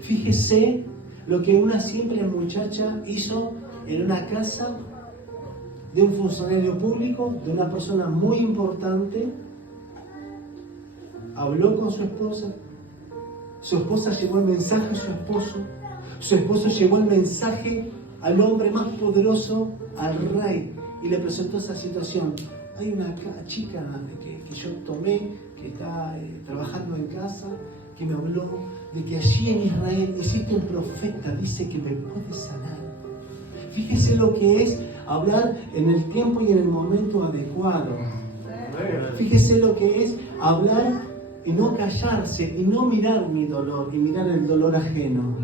Fíjese lo que una simple muchacha hizo en una casa de un funcionario público, de una persona muy importante. Habló con su esposa llevó el mensaje a su esposo llevó el mensaje al hombre más poderoso, al rey, y le presentó esa situación. Hay una chica que yo tomé, que está trabajando en casa, que me habló de que allí en Israel existe un profeta, dice que me puede sanar. Fíjese lo que es hablar en el tiempo y en el momento adecuado. Fíjese lo que es hablar y no callarse y no mirar mi dolor y mirar el dolor ajeno.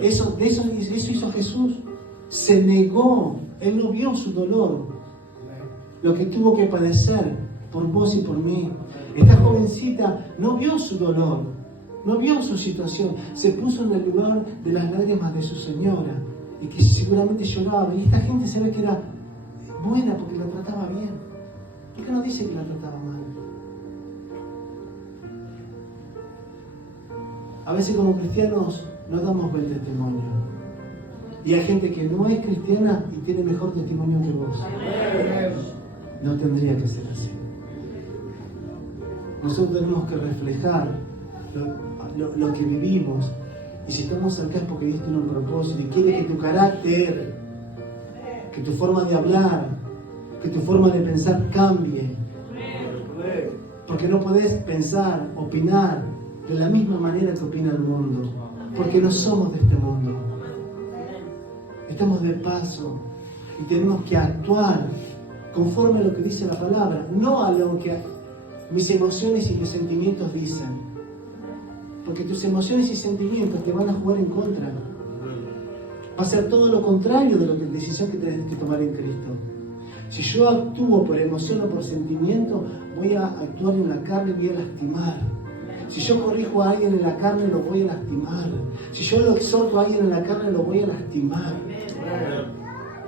Eso hizo Jesús. Se negó, Él no vio su dolor, lo que tuvo que padecer por vos y por mí. Esta jovencita no vio su dolor, no vio su situación, se puso en el lugar de las lágrimas de su señora y que seguramente lloraba. Y esta gente se ve que era buena porque la trataba bien. ¿Por qué no dice que la trataba mal? A veces como cristianos no damos buen testimonio. Y hay gente que no es cristiana y tiene mejor testimonio que vos. No tendría que ser así. Nosotros tenemos que reflejar lo que vivimos. Y si estamos acá es porque Dios tiene un propósito y quiere que tu carácter, que tu forma de hablar, que tu forma de pensar cambie. Porque no podés pensar, opinar de la misma manera que opina el mundo. Porque no somos de este mundo. Estamos de paso y tenemos que actuar conforme a lo que dice la palabra, no a lo que mis emociones y mis sentimientos dicen. Porque tus emociones y sentimientos te van a jugar en contra. Va a ser todo lo contrario de la decisión que tienes que tomar en Cristo. Si yo actúo por emoción o por sentimiento, voy a actuar en la carne y voy a lastimar. Si yo corrijo a alguien en la carne, lo voy a lastimar. Si yo lo exhorto a alguien en la carne, lo voy a lastimar.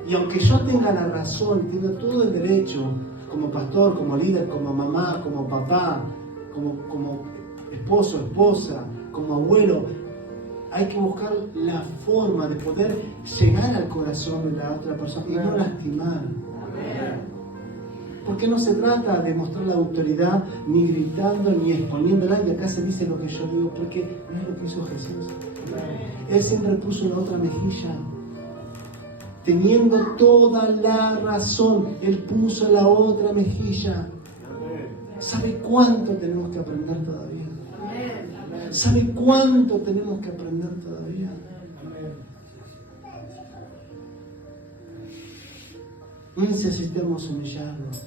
Y aunque yo tenga la razón, tengo todo el derecho, como pastor, como líder, como mamá, como papá, como esposo, esposa, como abuelo, hay que buscar la forma de poder llegar al corazón de la otra persona y no lastimar. Porque no se trata de mostrar la autoridad ni gritando ni exponiéndola, y acá se dice lo que yo digo, porque no es lo que hizo Jesús. Él siempre puso la otra mejilla. Teniendo toda la razón, Él puso la otra mejilla. ¿Sabe cuánto tenemos que aprender todavía? ¿Sabe cuánto tenemos que aprender todavía? Necesitamos humillarnos.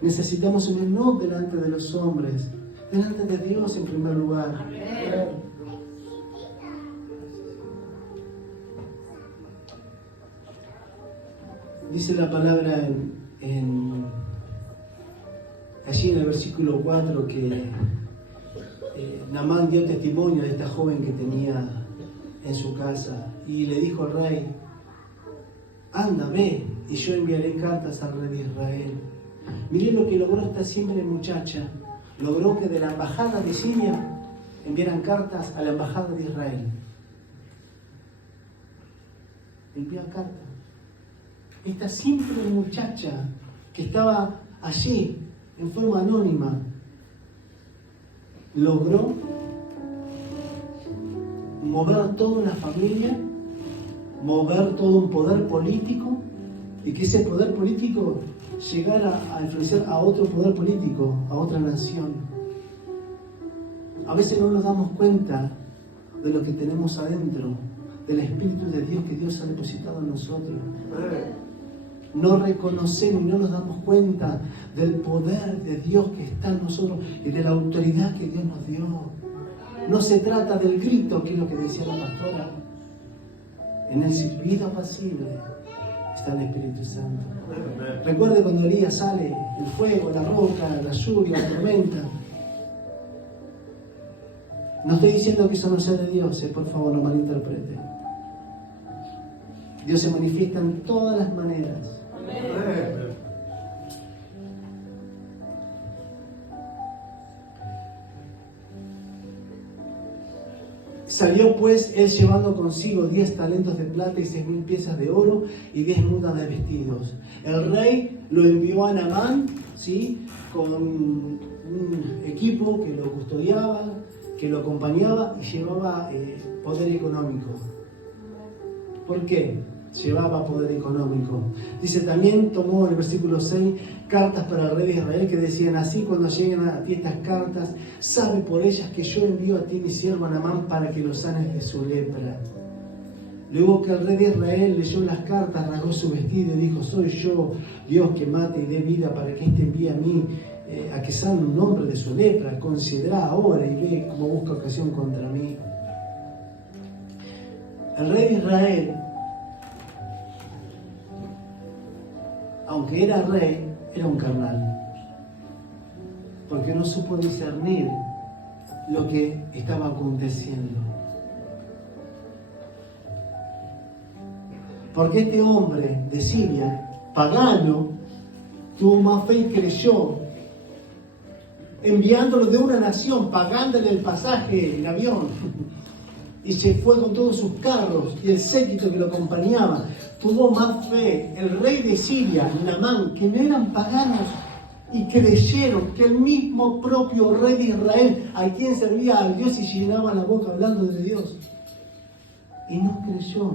Necesitamos humillarnos delante de los hombres, delante de Dios en primer lugar. Dice la palabra allí en el versículo 4 que Naamán dio testimonio de esta joven que tenía en su casa y le dijo al rey: anda, ve, y yo enviaré cartas al rey de Israel. Miren lo que logró esta simple muchacha. Logró que de la embajada de Siria enviaran cartas a la embajada de Israel. Envió cartas. Esta simple muchacha que estaba allí en forma anónima logró mover toda una familia, mover todo un poder político, y que ese poder político llegara a influenciar a otro poder político, a otra nación. A veces no nos damos cuenta de lo que tenemos adentro, del Espíritu de Dios que Dios ha depositado en nosotros. No reconocemos y no nos damos cuenta del poder de Dios que está en nosotros y de la autoridad que Dios nos dio. No se trata del grito, que es lo que decía la pastora. En el silbido apacible está el Espíritu Santo. Recuerde cuando Elías sale, el fuego, la roca, la lluvia, la tormenta. No estoy diciendo que eso no sea de Dios, por favor, no malinterprete. Dios se manifiesta en todas las maneras. Salió pues él llevando consigo 10 talentos de plata y 6.000 piezas de oro y 10 mudas de vestidos. El rey lo envió a Naamán, ¿sí?, con un equipo que lo custodiaba, que lo acompañaba y llevaba poder económico. ¿Por qué? Llevaba poder económico. Dice, también tomó en el versículo 6 cartas para el rey de Israel que decían así: cuando lleguen a ti estas cartas, sabe por ellas que yo envío a ti mi siervo Naamán para que lo sanes de su lepra. Luego que el rey de Israel leyó las cartas, rasgó su vestido y dijo: soy yo, Dios, que mate y dé vida para que éste envíe a mí a que sane un hombre de su lepra. Considera ahora y ve cómo busca ocasión contra mí. El rey de Israel, aunque era rey, era un carnal, porque no supo discernir lo que estaba aconteciendo. Porque este hombre de Siria, pagano, tuvo más fe y creyó, enviándolo de una nación, pagándole el pasaje en avión, y se fue con todos sus carros y el séquito que lo acompañaba. Tuvo más fe el rey de Siria, Naamán, que no eran paganos, y creyeron que el mismo propio rey de Israel, a quien servía al Dios y llenaba la boca hablando de Dios, y no creyó.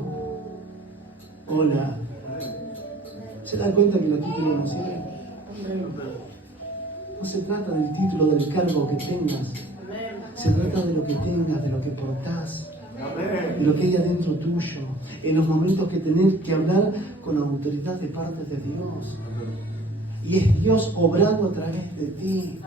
Hola, ¿se dan cuenta que los títulos no sirven? No se trata del título, del cargo que tengas, se trata de lo que tengas, de lo que portás, de lo que hay adentro tuyo, en los momentos que tenés que hablar con autoridad de parte de Dios. Y es Dios obrando a través de ti.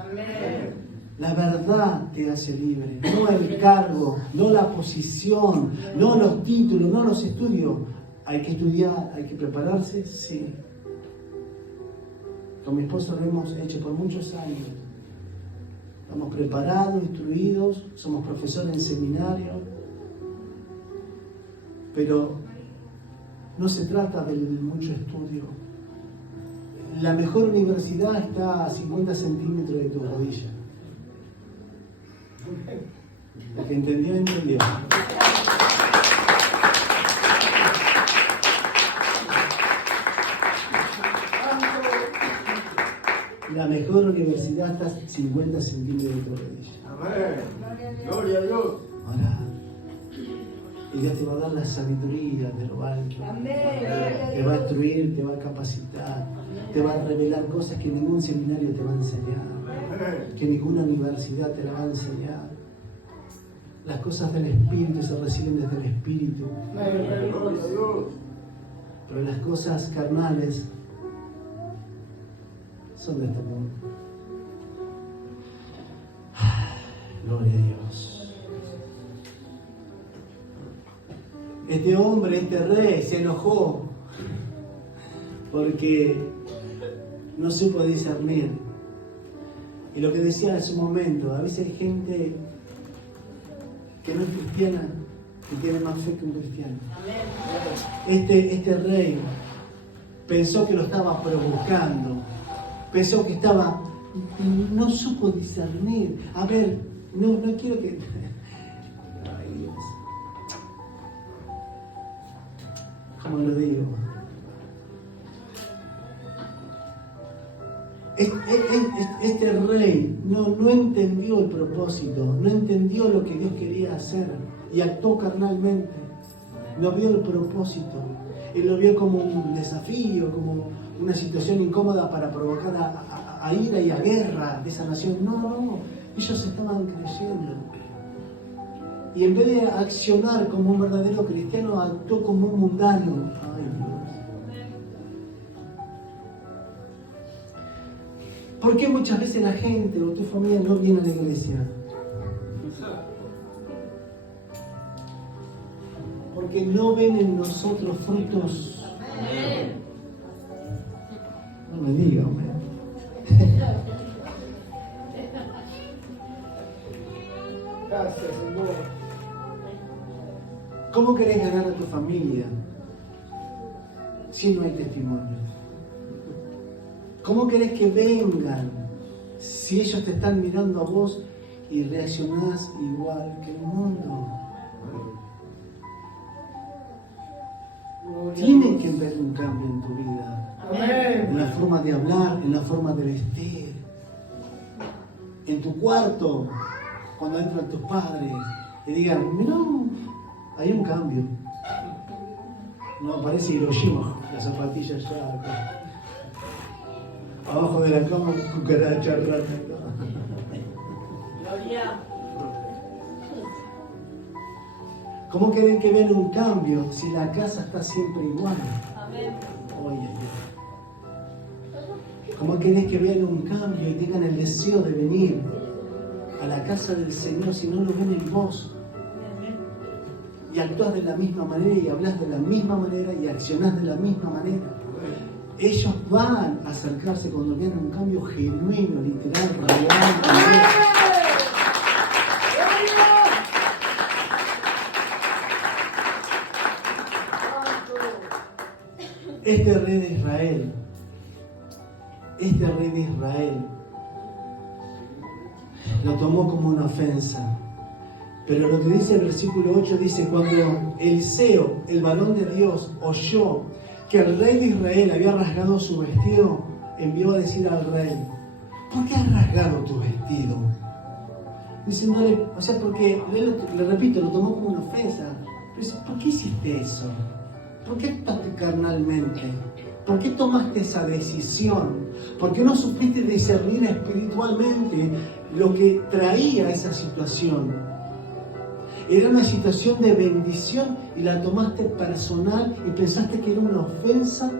La verdad te hace libre, no el cargo, no la posición, no los títulos, no los estudios. Hay que estudiar, hay que prepararse, sí. Con mi esposo lo hemos hecho por muchos años. Estamos preparados, instruidos, somos profesores en seminario. Pero no se trata del mucho estudio. La mejor universidad está a 50 centímetros de tu rodilla. El que entendió, entendió. La mejor universidad está a 50 centímetros de tu rodilla. Amén. Gloria a Dios. Ahora, y Dios te va a dar la sabiduría de lo alto. Te va a instruir, te va a capacitar, te va a revelar cosas que ningún seminario te va a enseñar, que ninguna universidad te la va a enseñar. Las cosas del Espíritu se reciben desde el Espíritu. Gloria a Dios. Pero las cosas carnales son de este mundo. Gloria a Dios. Este hombre, este rey, se enojó porque no supo discernir. Y lo que decía en su momento, a veces hay gente que no es cristiana y tiene más fe que un cristiano. Este rey pensó que lo estaba provocando, pensó que estaba, no supo discernir. A ver, no quiero que... Ay, Dios. ¿Cómo lo digo? Este rey no entendió el propósito, no entendió lo que Dios quería hacer y actuó carnalmente. No vio el propósito. Él lo vio como un desafío, como una situación incómoda para provocar a ira y a guerra de esa nación. No, ellos estaban creyendo. Y en vez de accionar como un verdadero cristiano, actuó como un mundano. Ay, Dios. ¿Por qué muchas veces la gente o tu familia no viene a la iglesia? Porque no ven en nosotros frutos. No me diga, hombre. Gracias, Señor. ¿Cómo querés ganar a tu familia si no hay testimonio? ¿Cómo querés que vengan si ellos te están mirando a vos y reaccionás igual que el mundo? Tienen que ver un cambio en tu vida. Amén. En la forma de hablar, en la forma de vestir. En tu cuarto, cuando entran tus padres y digan, mirá, hay un cambio. No aparece Hiroshima, las zapatillas ya acá. Abajo de la cama, cucaracha, rata. Gloria. ¿Cómo quieren que vean un cambio si la casa está siempre igual? Amén. Oye, ¿cómo querés que vean un cambio y tengan el deseo de venir a la casa del Señor si no lo ven en vos? Y actúas de la misma manera y hablas de la misma manera y accionás de la misma manera. Ellos van a acercarse cuando vean un cambio genuino, literal, real. Este rey de Israel, lo tomó como una ofensa. Pero lo que dice el versículo 8 dice, cuando Eliseo, el varón de Dios, oyó que el rey de Israel había rasgado su vestido, envió a decir al rey, ¿por qué has rasgado tu vestido? Diciéndole, o sea, porque, le repito, lo tomó como una ofensa. Pero dice, ¿por qué hiciste eso? ¿Por qué actuaste carnalmente? ¿Por qué tomaste esa decisión? ¿Por qué no supiste discernir espiritualmente lo que traía esa situación? Era una situación de bendición y la tomaste personal y pensaste que era una ofensa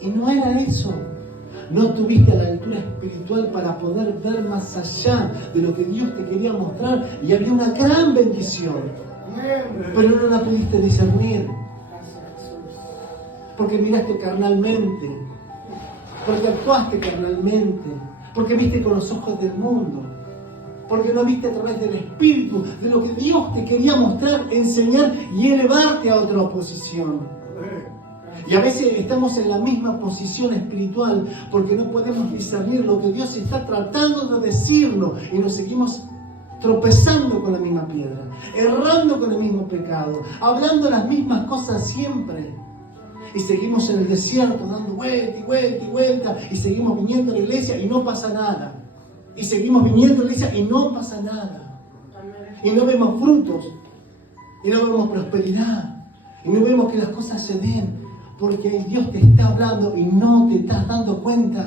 y no era eso. No tuviste la altura espiritual para poder ver más allá de lo que Dios te quería mostrar y había una gran bendición. Pero no la pudiste discernir. Porque miraste carnalmente. Porque actuaste carnalmente. Porque viste con los ojos del mundo. Porque no viste a través del Espíritu, de lo que Dios te quería mostrar, enseñar y elevarte a otra posición. Y a veces estamos en la misma posición espiritual porque no podemos discernir lo que Dios está tratando de decirnos y nos seguimos tropezando con la misma piedra, errando con el mismo pecado, hablando las mismas cosas siempre. Y seguimos en el desierto dando vuelta y vuelta y vuelta y seguimos viniendo a la iglesia y no pasa nada. Y seguimos viniendo a la iglesia y no pasa nada. Y no vemos frutos. Y no vemos prosperidad. Y no vemos que las cosas se den. Porque Dios te está hablando y no te estás dando cuenta.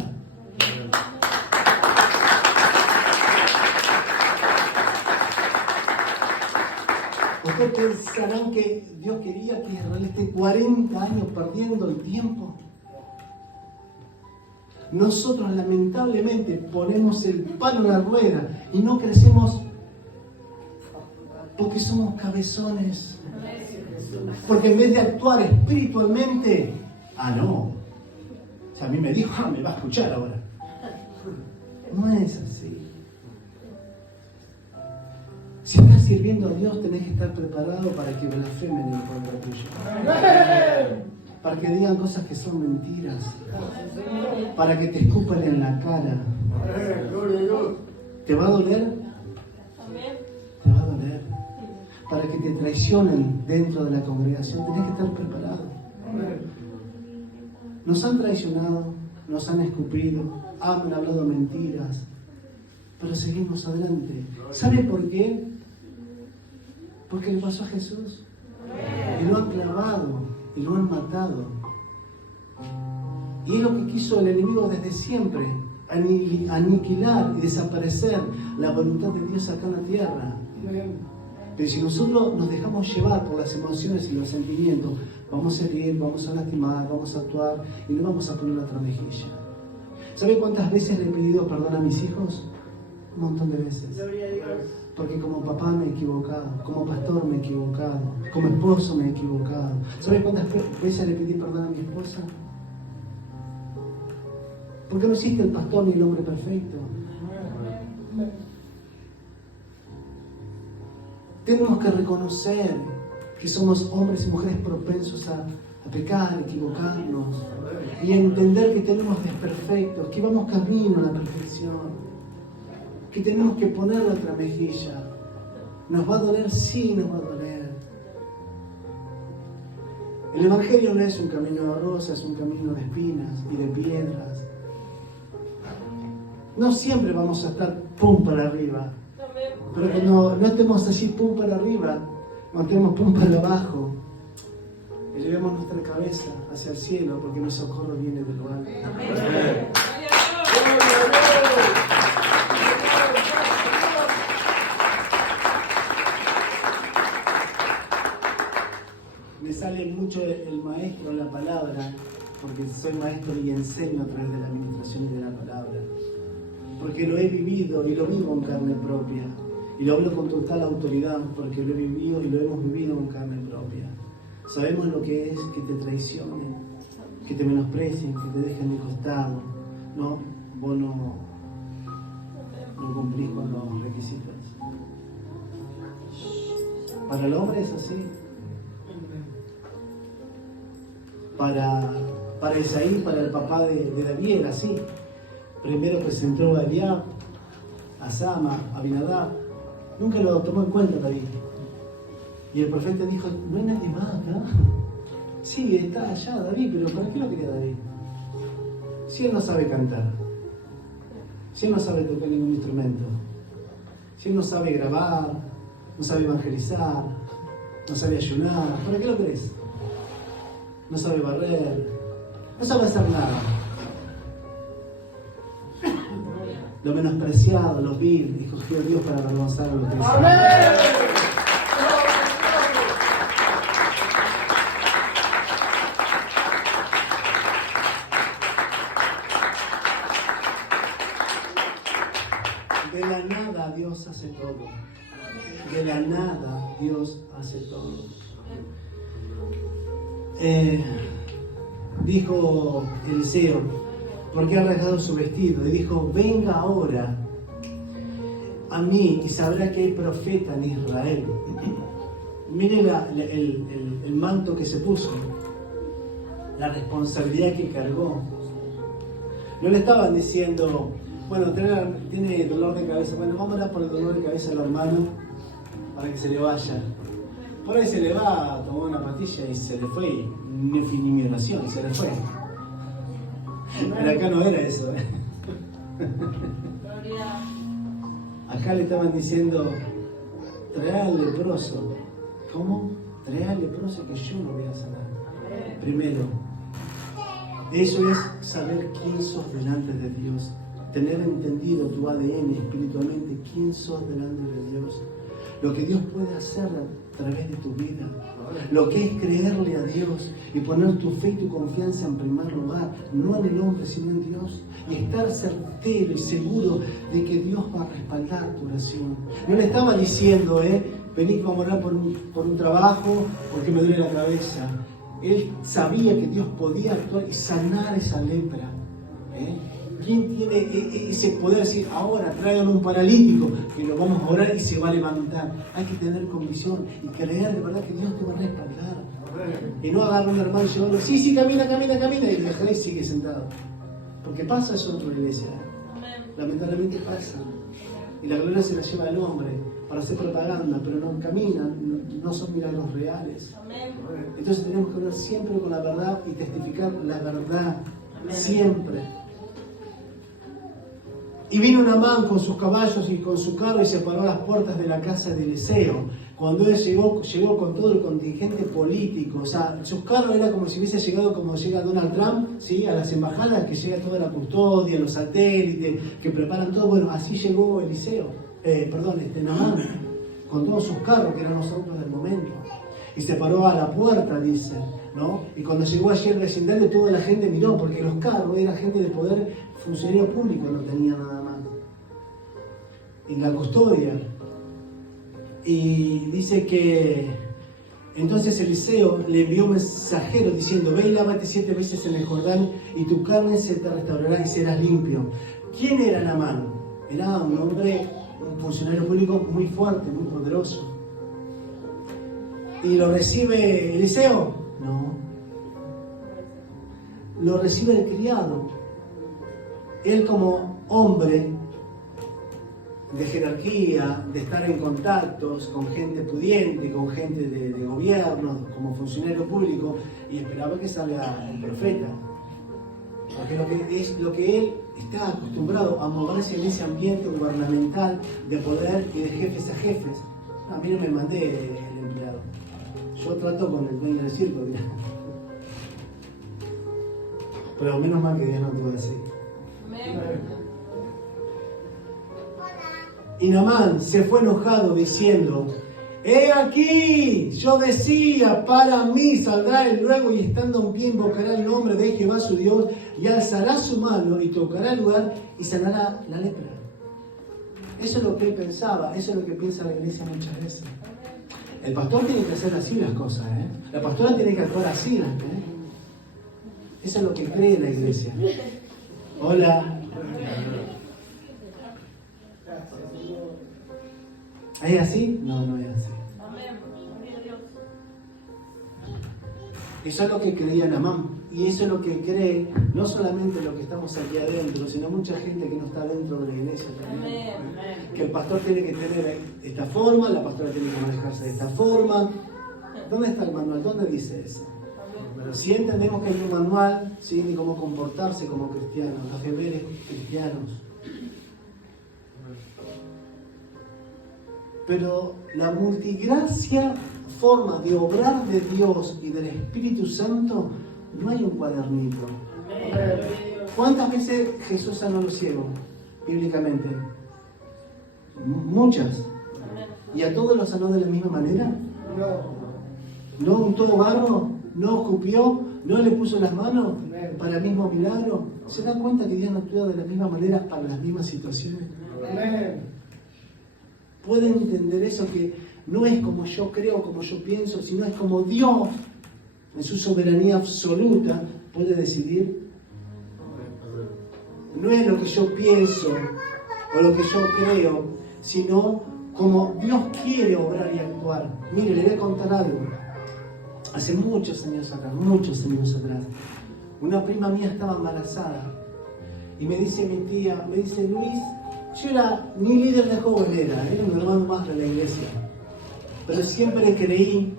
Ustedes pensarán que Dios quería que Israel esté 40 años perdiendo el tiempo. Nosotros lamentablemente ponemos el palo en la rueda y no crecemos porque somos cabezones. Porque en vez de actuar espiritualmente, no. O sea, a mí me dijo, me va a escuchar ahora. No es así. Si estás sirviendo a Dios, tenés que estar preparado para que blasfemen en contra tuyo. Para que digan cosas que son mentiras. Para que te escupan en la cara. ¿Te va a doler? Te va a doler. Para que te traicionen dentro de la congregación, tenés que estar preparado. Nos han traicionado, nos han escupido, han hablado mentiras, pero seguimos adelante. ¿Sabe por qué? Porque le pasó a Jesús. Y lo han clavado, y lo han matado. Y es lo que quiso el enemigo desde siempre, aniquilar y desaparecer la voluntad de Dios acá en la tierra. Pero si nosotros nos dejamos llevar por las emociones y los sentimientos, vamos a herir, vamos a lastimar, vamos a actuar y no vamos a poner otra mejilla. ¿Sabe cuántas veces le he pedido perdón a mis hijos? Un montón de veces. Porque como papá me he equivocado, como pastor me he equivocado, como esposo me he equivocado. ¿Sabe cuántas veces le pedí perdón a mi esposa? Porque no existe el pastor ni el hombre perfecto. Tenemos que reconocer que somos hombres y mujeres propensos a pecar, a equivocarnos y entender que tenemos desperfectos, que vamos camino a la perfección, que tenemos que poner la otra mejilla. ¿Nos va a doler? Sí, nos va a doler. El Evangelio no es un camino de rosas, es un camino de espinas y de piedras. No siempre vamos a estar pum para arriba. Pero cuando no estemos así pum para arriba, cuando estemos pum para abajo, elevemos nuestra cabeza hacia el cielo porque nuestro socorro viene de lo alto. Me sale mucho el maestro en la palabra, porque soy maestro y enseño a través de la administración y de la palabra. Porque lo he vivido y lo vivo en carne propia. Y lo hablo con total autoridad porque lo he vivido y lo hemos vivido en carne propia. Sabemos lo que es que te traicionen, que te menosprecien, que te dejen de costado. No, vos no cumplís con los requisitos. Para el hombre es así. Para Isaí, para el papá de David era así. Primero presentó a Eliab, a Sama, a Abinadab. Nunca lo tomó en cuenta David. Y el profeta dijo, ¿no hay nadie más acá? Sí, está allá David, pero ¿para qué lo quería David? Si él no sabe cantar, si él no sabe tocar ningún instrumento, si él no sabe grabar, no sabe evangelizar, no sabe ayunar, ¿para qué lo querés? No sabe barrer, no sabe hacer nada. Lo menospreciado, lo vil, escogió a Dios para avergonzar a los que dicen. todo. De la nada Dios hace todo. Dijo Eliseo, porque ha rasgado su vestido, y dijo, venga ahora a mí y sabrá que hay profeta en Israel. Mire el manto que se puso, la responsabilidad que cargó. No le estaban diciendo, bueno, tiene dolor de cabeza, bueno, vamos a dar por el dolor de cabeza al hermano para que se le vaya. Por ahí se le va a tomar una pastilla y se le fue, y ni mi oración, se le fue. Pero acá no era eso. Acá le estaban diciendo, trae al leproso. ¿Cómo? Trae al leproso que yo lo voy a sanar. Primero, eso es saber quién sos delante de Dios. Tener entendido tu ADN espiritualmente, quién sos delante de Dios. Lo que Dios puede hacer a través de tu vida. Lo que es creerle a Dios y poner tu fe y tu confianza en primer lugar, no en el hombre sino en Dios, y estar certero y seguro de que Dios va a respaldar tu oración. No le estaba diciendo, vení, vamos a orar por un trabajo porque me duele la cabeza. Él sabía que Dios podía actuar y sanar esa lepra. ¿Quién tiene ese poder de decir, ahora traigan un paralítico, que lo vamos a orar y se va a levantar? Hay que tener convicción y creer de verdad que Dios te va a respaldar. Y no agarrar a un hermano y llevarlo, sí, camina, y dejaré y sigue sentado. Porque pasa eso en tu iglesia. Lamentablemente pasa. Y la gloria se la lleva el hombre para hacer propaganda, pero no camina, no son milagros reales. Entonces tenemos que hablar siempre con la verdad y testificar la verdad. Siempre. Y vino Naamán con sus caballos y con su carro y se paró a las puertas de la casa de Eliseo. Cuando él llegó con todo el contingente político. O sea, sus carros era como si hubiese llegado como llega Donald Trump, ¿sí? A las embajadas, que llega toda la custodia, los satélites, que preparan todo. Bueno, así llegó Naamán, con todos sus carros, que eran los autos del momento. Y se paró a la puerta, dice, ¿no? Y cuando llegó allí el vecindario, toda la gente miró, porque los carros eran gente de poder, funcionario público, no tenía nada más. Y la custodia. Y dice que entonces Eliseo le envió un mensajero diciendo, ve y lávate 7 veces en el Jordán y tu carne se te restaurará y serás limpio. ¿Quién era Naamán? Era un hombre, un funcionario público muy fuerte, muy poderoso. ¿Y lo recibe Eliseo? No. Lo recibe el criado. Él como hombre de jerarquía, de estar en contactos con gente pudiente, con gente de gobierno, como funcionario público, y esperaba que salga el profeta. Porque lo que él está acostumbrado a moverse en ese ambiente gubernamental de poder y de jefes a jefes. A mí no me mandé el empleado. Yo trato con el dueño del circo, dirá. Pero menos mal que Dios no tuvo así. Y Naamán se fue enojado diciendo, ¡he aquí! Yo decía, para mí saldrá él luego y estando en pie invocará el nombre de Jehová su Dios y alzará su mano y tocará el lugar y sanará la lepra. Eso es lo que él pensaba, eso es lo que piensa la iglesia muchas veces. El pastor tiene que hacer así las cosas, La pastora tiene que actuar así, Eso es lo que cree la iglesia. Hola. ¿Es así? No, no es así. Eso es lo que creía Naamán. Y eso es lo que cree no solamente los que estamos aquí adentro, sino mucha gente que no está dentro de la iglesia también. Que el pastor tiene que tener esta forma, la pastora tiene que manejarse de esta forma. ¿Dónde está el manual? ¿Dónde dice eso? Pero sí entendemos que hay un manual, ¿sí? De cómo comportarse como cristianos, los deberes cristianos. Pero la multigracia forma de obrar de Dios y del Espíritu Santo, no hay un cuadernito. ¿Cuántas veces Jesús sanó a los ciegos, bíblicamente? Muchas. ¿Y a todos los sanó de la misma manera? ¿No untó barro? ¿No escupió? ¿No le puso las manos para el mismo milagro? ¿Se dan cuenta que Dios no actúa de la misma manera para las mismas situaciones? ¿Pueden entender eso? Que no es como yo creo, como yo pienso, sino es como Dios, en su soberanía absoluta, puede decidir. No es lo que yo pienso o lo que yo creo, sino como Dios quiere obrar y actuar. Mire, le voy a contar algo. Hace muchos años atrás, una prima mía estaba embarazada y me dice mi tía, Luis, yo era ni líder de joven, era un hermano más de la iglesia, pero siempre creí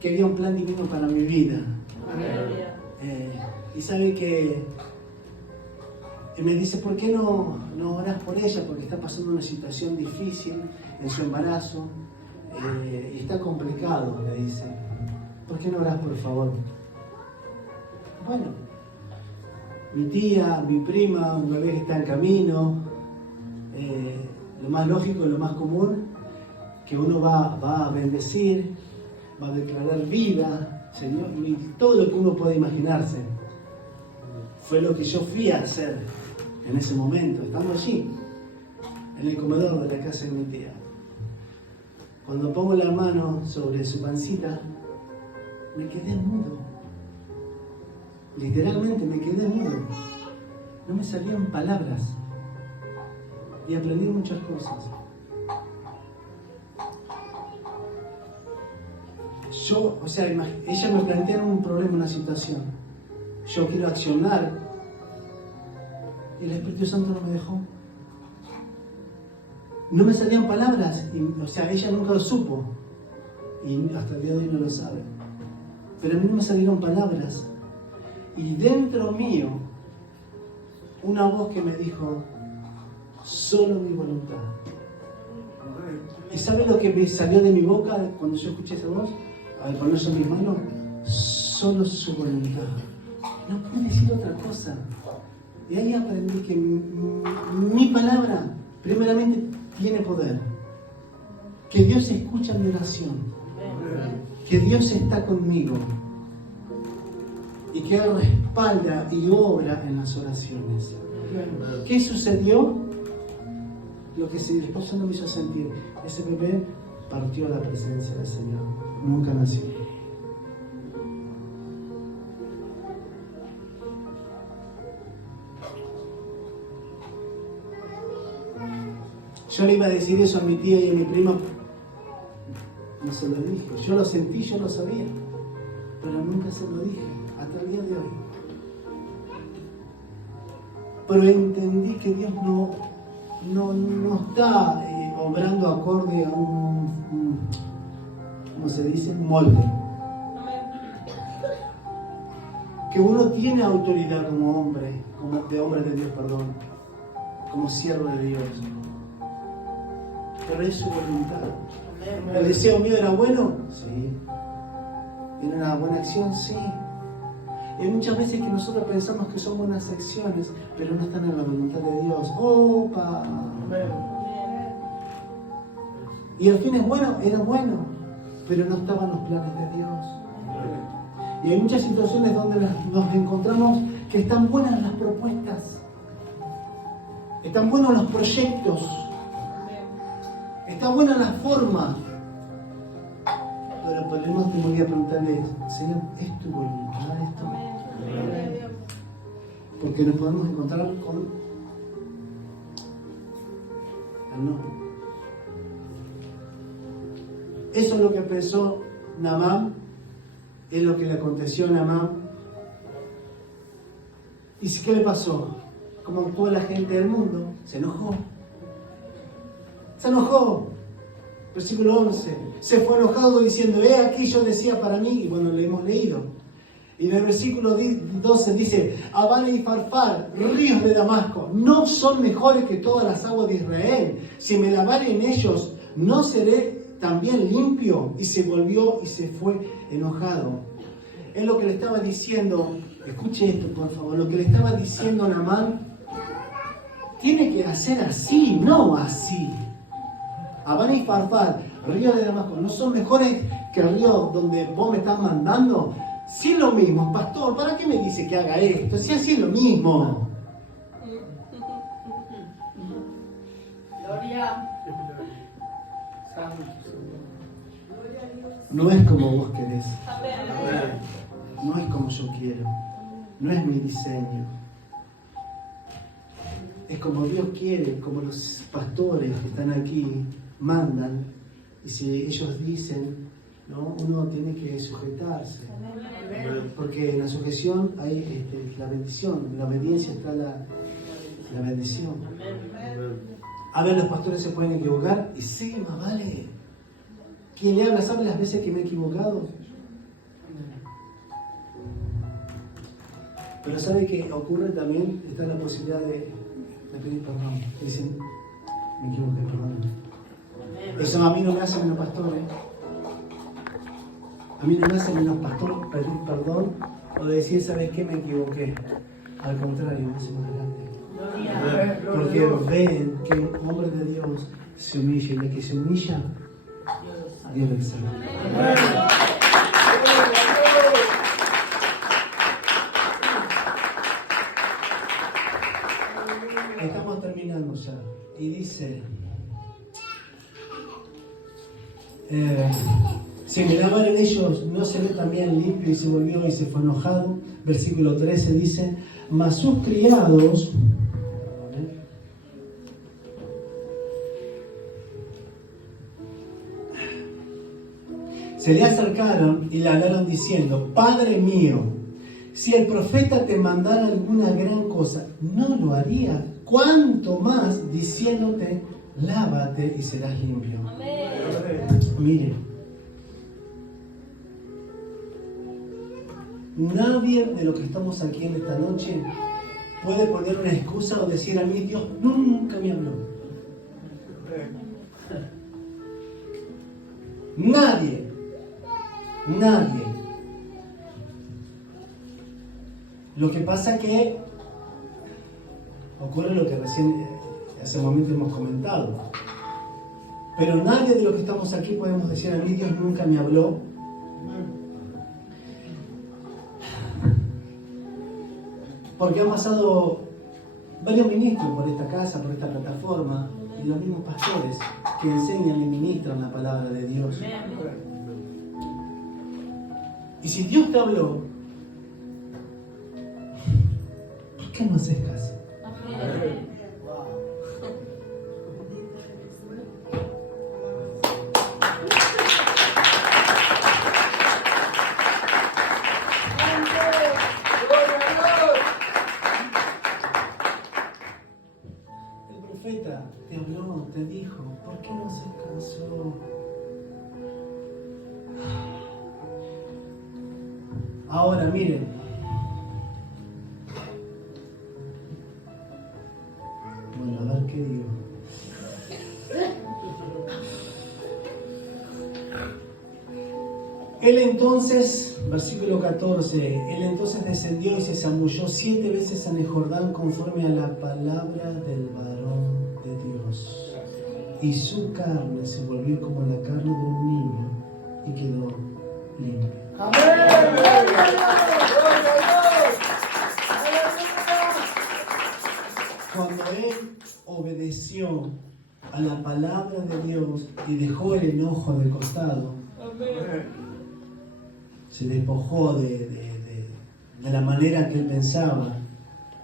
que había un plan divino para mi vida. Y sabe que me dice, ¿por qué no orás por ella? Porque está pasando una situación difícil en su embarazo y está complicado, le dice. ¿Por qué no orás, por favor? Bueno, mi tía, mi prima, un bebé que está en camino, lo más lógico, lo más común, que uno va a bendecir, va a declarar vida, Señor, y todo lo que uno puede imaginarse. Fue lo que yo fui a hacer en ese momento, estando allí, en el comedor de la casa de mi tía. Cuando pongo la mano sobre su pancita, me quedé mudo. Literalmente me quedé mudo. No me salían palabras. Y aprendí muchas cosas. Ella me plantea un problema, una situación. Yo quiero accionar. Y el Espíritu Santo no me dejó. No me salían palabras. Ella nunca lo supo. Y hasta el día de hoy no lo sabe. Pero a mí no me salieron palabras. Y dentro mío, una voz que me dijo, solo mi voluntad. ¿Y sabe lo que me salió de mi boca cuando yo escuché esa voz? Al ponerse en mis manos, solo su voluntad. No pude decir otra cosa. Y ahí aprendí que mi palabra, primeramente, tiene poder. Que Dios escucha mi oración. Que Dios está conmigo. Y que Él respalda y obra en las oraciones. ¿Qué sucedió? Lo que el esposo no me hizo sentir. Ese bebé partió a la presencia del Señor. Nunca nació. Yo le iba a decir eso a mi tía y a mi prima. No se lo dije. Yo lo sentí, yo lo sabía. Pero nunca se lo dije. Hasta el día de hoy. Pero entendí que Dios no está obrando acorde a ¿cómo se dice? Un molde. Que uno tiene autoridad como hombre, hombre de Dios, como siervo de Dios. Pero es su voluntad. ¿El deseo mío era bueno? Sí. ¿Era una buena acción? Sí. Y hay muchas veces que nosotros pensamos que son buenas acciones, pero no están en la voluntad de Dios. ¡Opa! Y al fin es bueno, era bueno, pero no estaban los planes de Dios. Y hay muchas situaciones donde nos encontramos que están buenas las propuestas, están buenos los proyectos, está buena la forma, pero podemos tener que preguntarle, Señor, ¿es tu voluntad esto? Porque nos podemos encontrar con el no. Eso es lo que pensó Naamán, es lo que le aconteció a Naamán. ¿Y qué le pasó? Como toda la gente del mundo, se enojó. Se enojó. Versículo 11. Se fue enojado diciendo, aquí yo decía para mí, y bueno, lo hemos leído. Y en el versículo 12 dice, Abana y Farfar, ríos de Damasco, no son mejores que todas las aguas de Israel. Si me lavare en ellos, ¿no seré también limpio? Y se volvió y se fue enojado. Es lo que le estaba diciendo, escuche esto por favor, lo que le estaba diciendo Naamán, tiene que hacer así, no así. Abana y Farfar, río de Damasco, ¿no son mejores que el río donde vos me estás mandando? Sí es lo mismo, pastor, ¿para qué me dice que haga esto? Si así es lo mismo. Gloria. No es como vos querés. No es como yo quiero. No es mi diseño. Es como Dios quiere, como los pastores que están aquí mandan. Y si ellos dicen, ¿no? Uno tiene que sujetarse. Porque en la sujeción hay la bendición. En la obediencia está la bendición. A ver, los pastores se pueden equivocar. Y sí, más vale. ¿Quién le habla? ¿Sabe las veces que me he equivocado? Pero sabe que ocurre también, está la posibilidad de pedir perdón. Dicen, me equivoqué, perdón. Eso a mí no me hace menos pastor, ¿eh? A mí no me hace menos pastor pedir perdón o decir, ¿sabes qué? Me equivoqué. Al contrario, me hace más grande. Porque ven que un hombre de Dios se humilla y de que se humilla, Dios lo exalta. Estamos terminando ya. Y dice, si miraba en ellos, ¿no se ve también limpio y se volvió y se fue enojado? Versículo 13 dice, mas sus criados, se le acercaron y le hablaron diciendo, Padre mío, si el profeta te mandara alguna gran cosa, ¿no lo haría? ¿Cuánto más diciéndote, lávate y serás limpio? Amén. Mire, nadie de los que estamos aquí en esta noche puede poner una excusa o decir a mí, Dios nunca me habló. Nadie. Lo que pasa que ocurre lo que recién hace un momento hemos comentado. Pero nadie de los que estamos aquí podemos decir a mí Dios nunca me habló. Porque han pasado varios ministros por esta casa, por esta plataforma, y los mismos pastores que enseñan y ministran la palabra de Dios. Y si Dios te habló, ¿por qué no haces caso? El profeta te habló, te dijo, ¿por qué no haces caso? Ahora miren, bueno, a ver qué digo. Él entonces, versículo 14, él entonces descendió y se zambulló 7 veces en el Jordán conforme a la palabra del varón de Dios. Y su carne se volvió como la carne de un niño y quedó limpia. Cuando él obedeció a la palabra de Dios y dejó el enojo de costado, se despojó de la manera que él pensaba,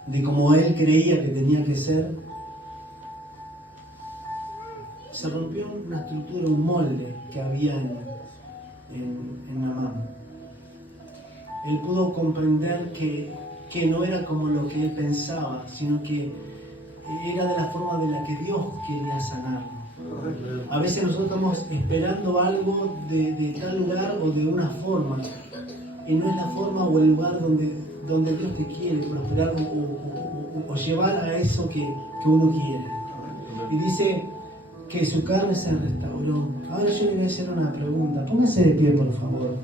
de cómo él creía que tenía que ser, se rompió una estructura, un molde que había en Naamán. Él pudo comprender que no era como lo que él pensaba, sino que era de la forma de la que Dios quería sanarlo. A veces nosotros estamos esperando algo de tal lugar o de una forma, y no es la forma o el lugar donde Dios te quiere prosperar o llevar a eso que uno quiere. Y dice que su carne se restauró. Ahora yo le voy a hacer una pregunta. Póngase de pie, por favor.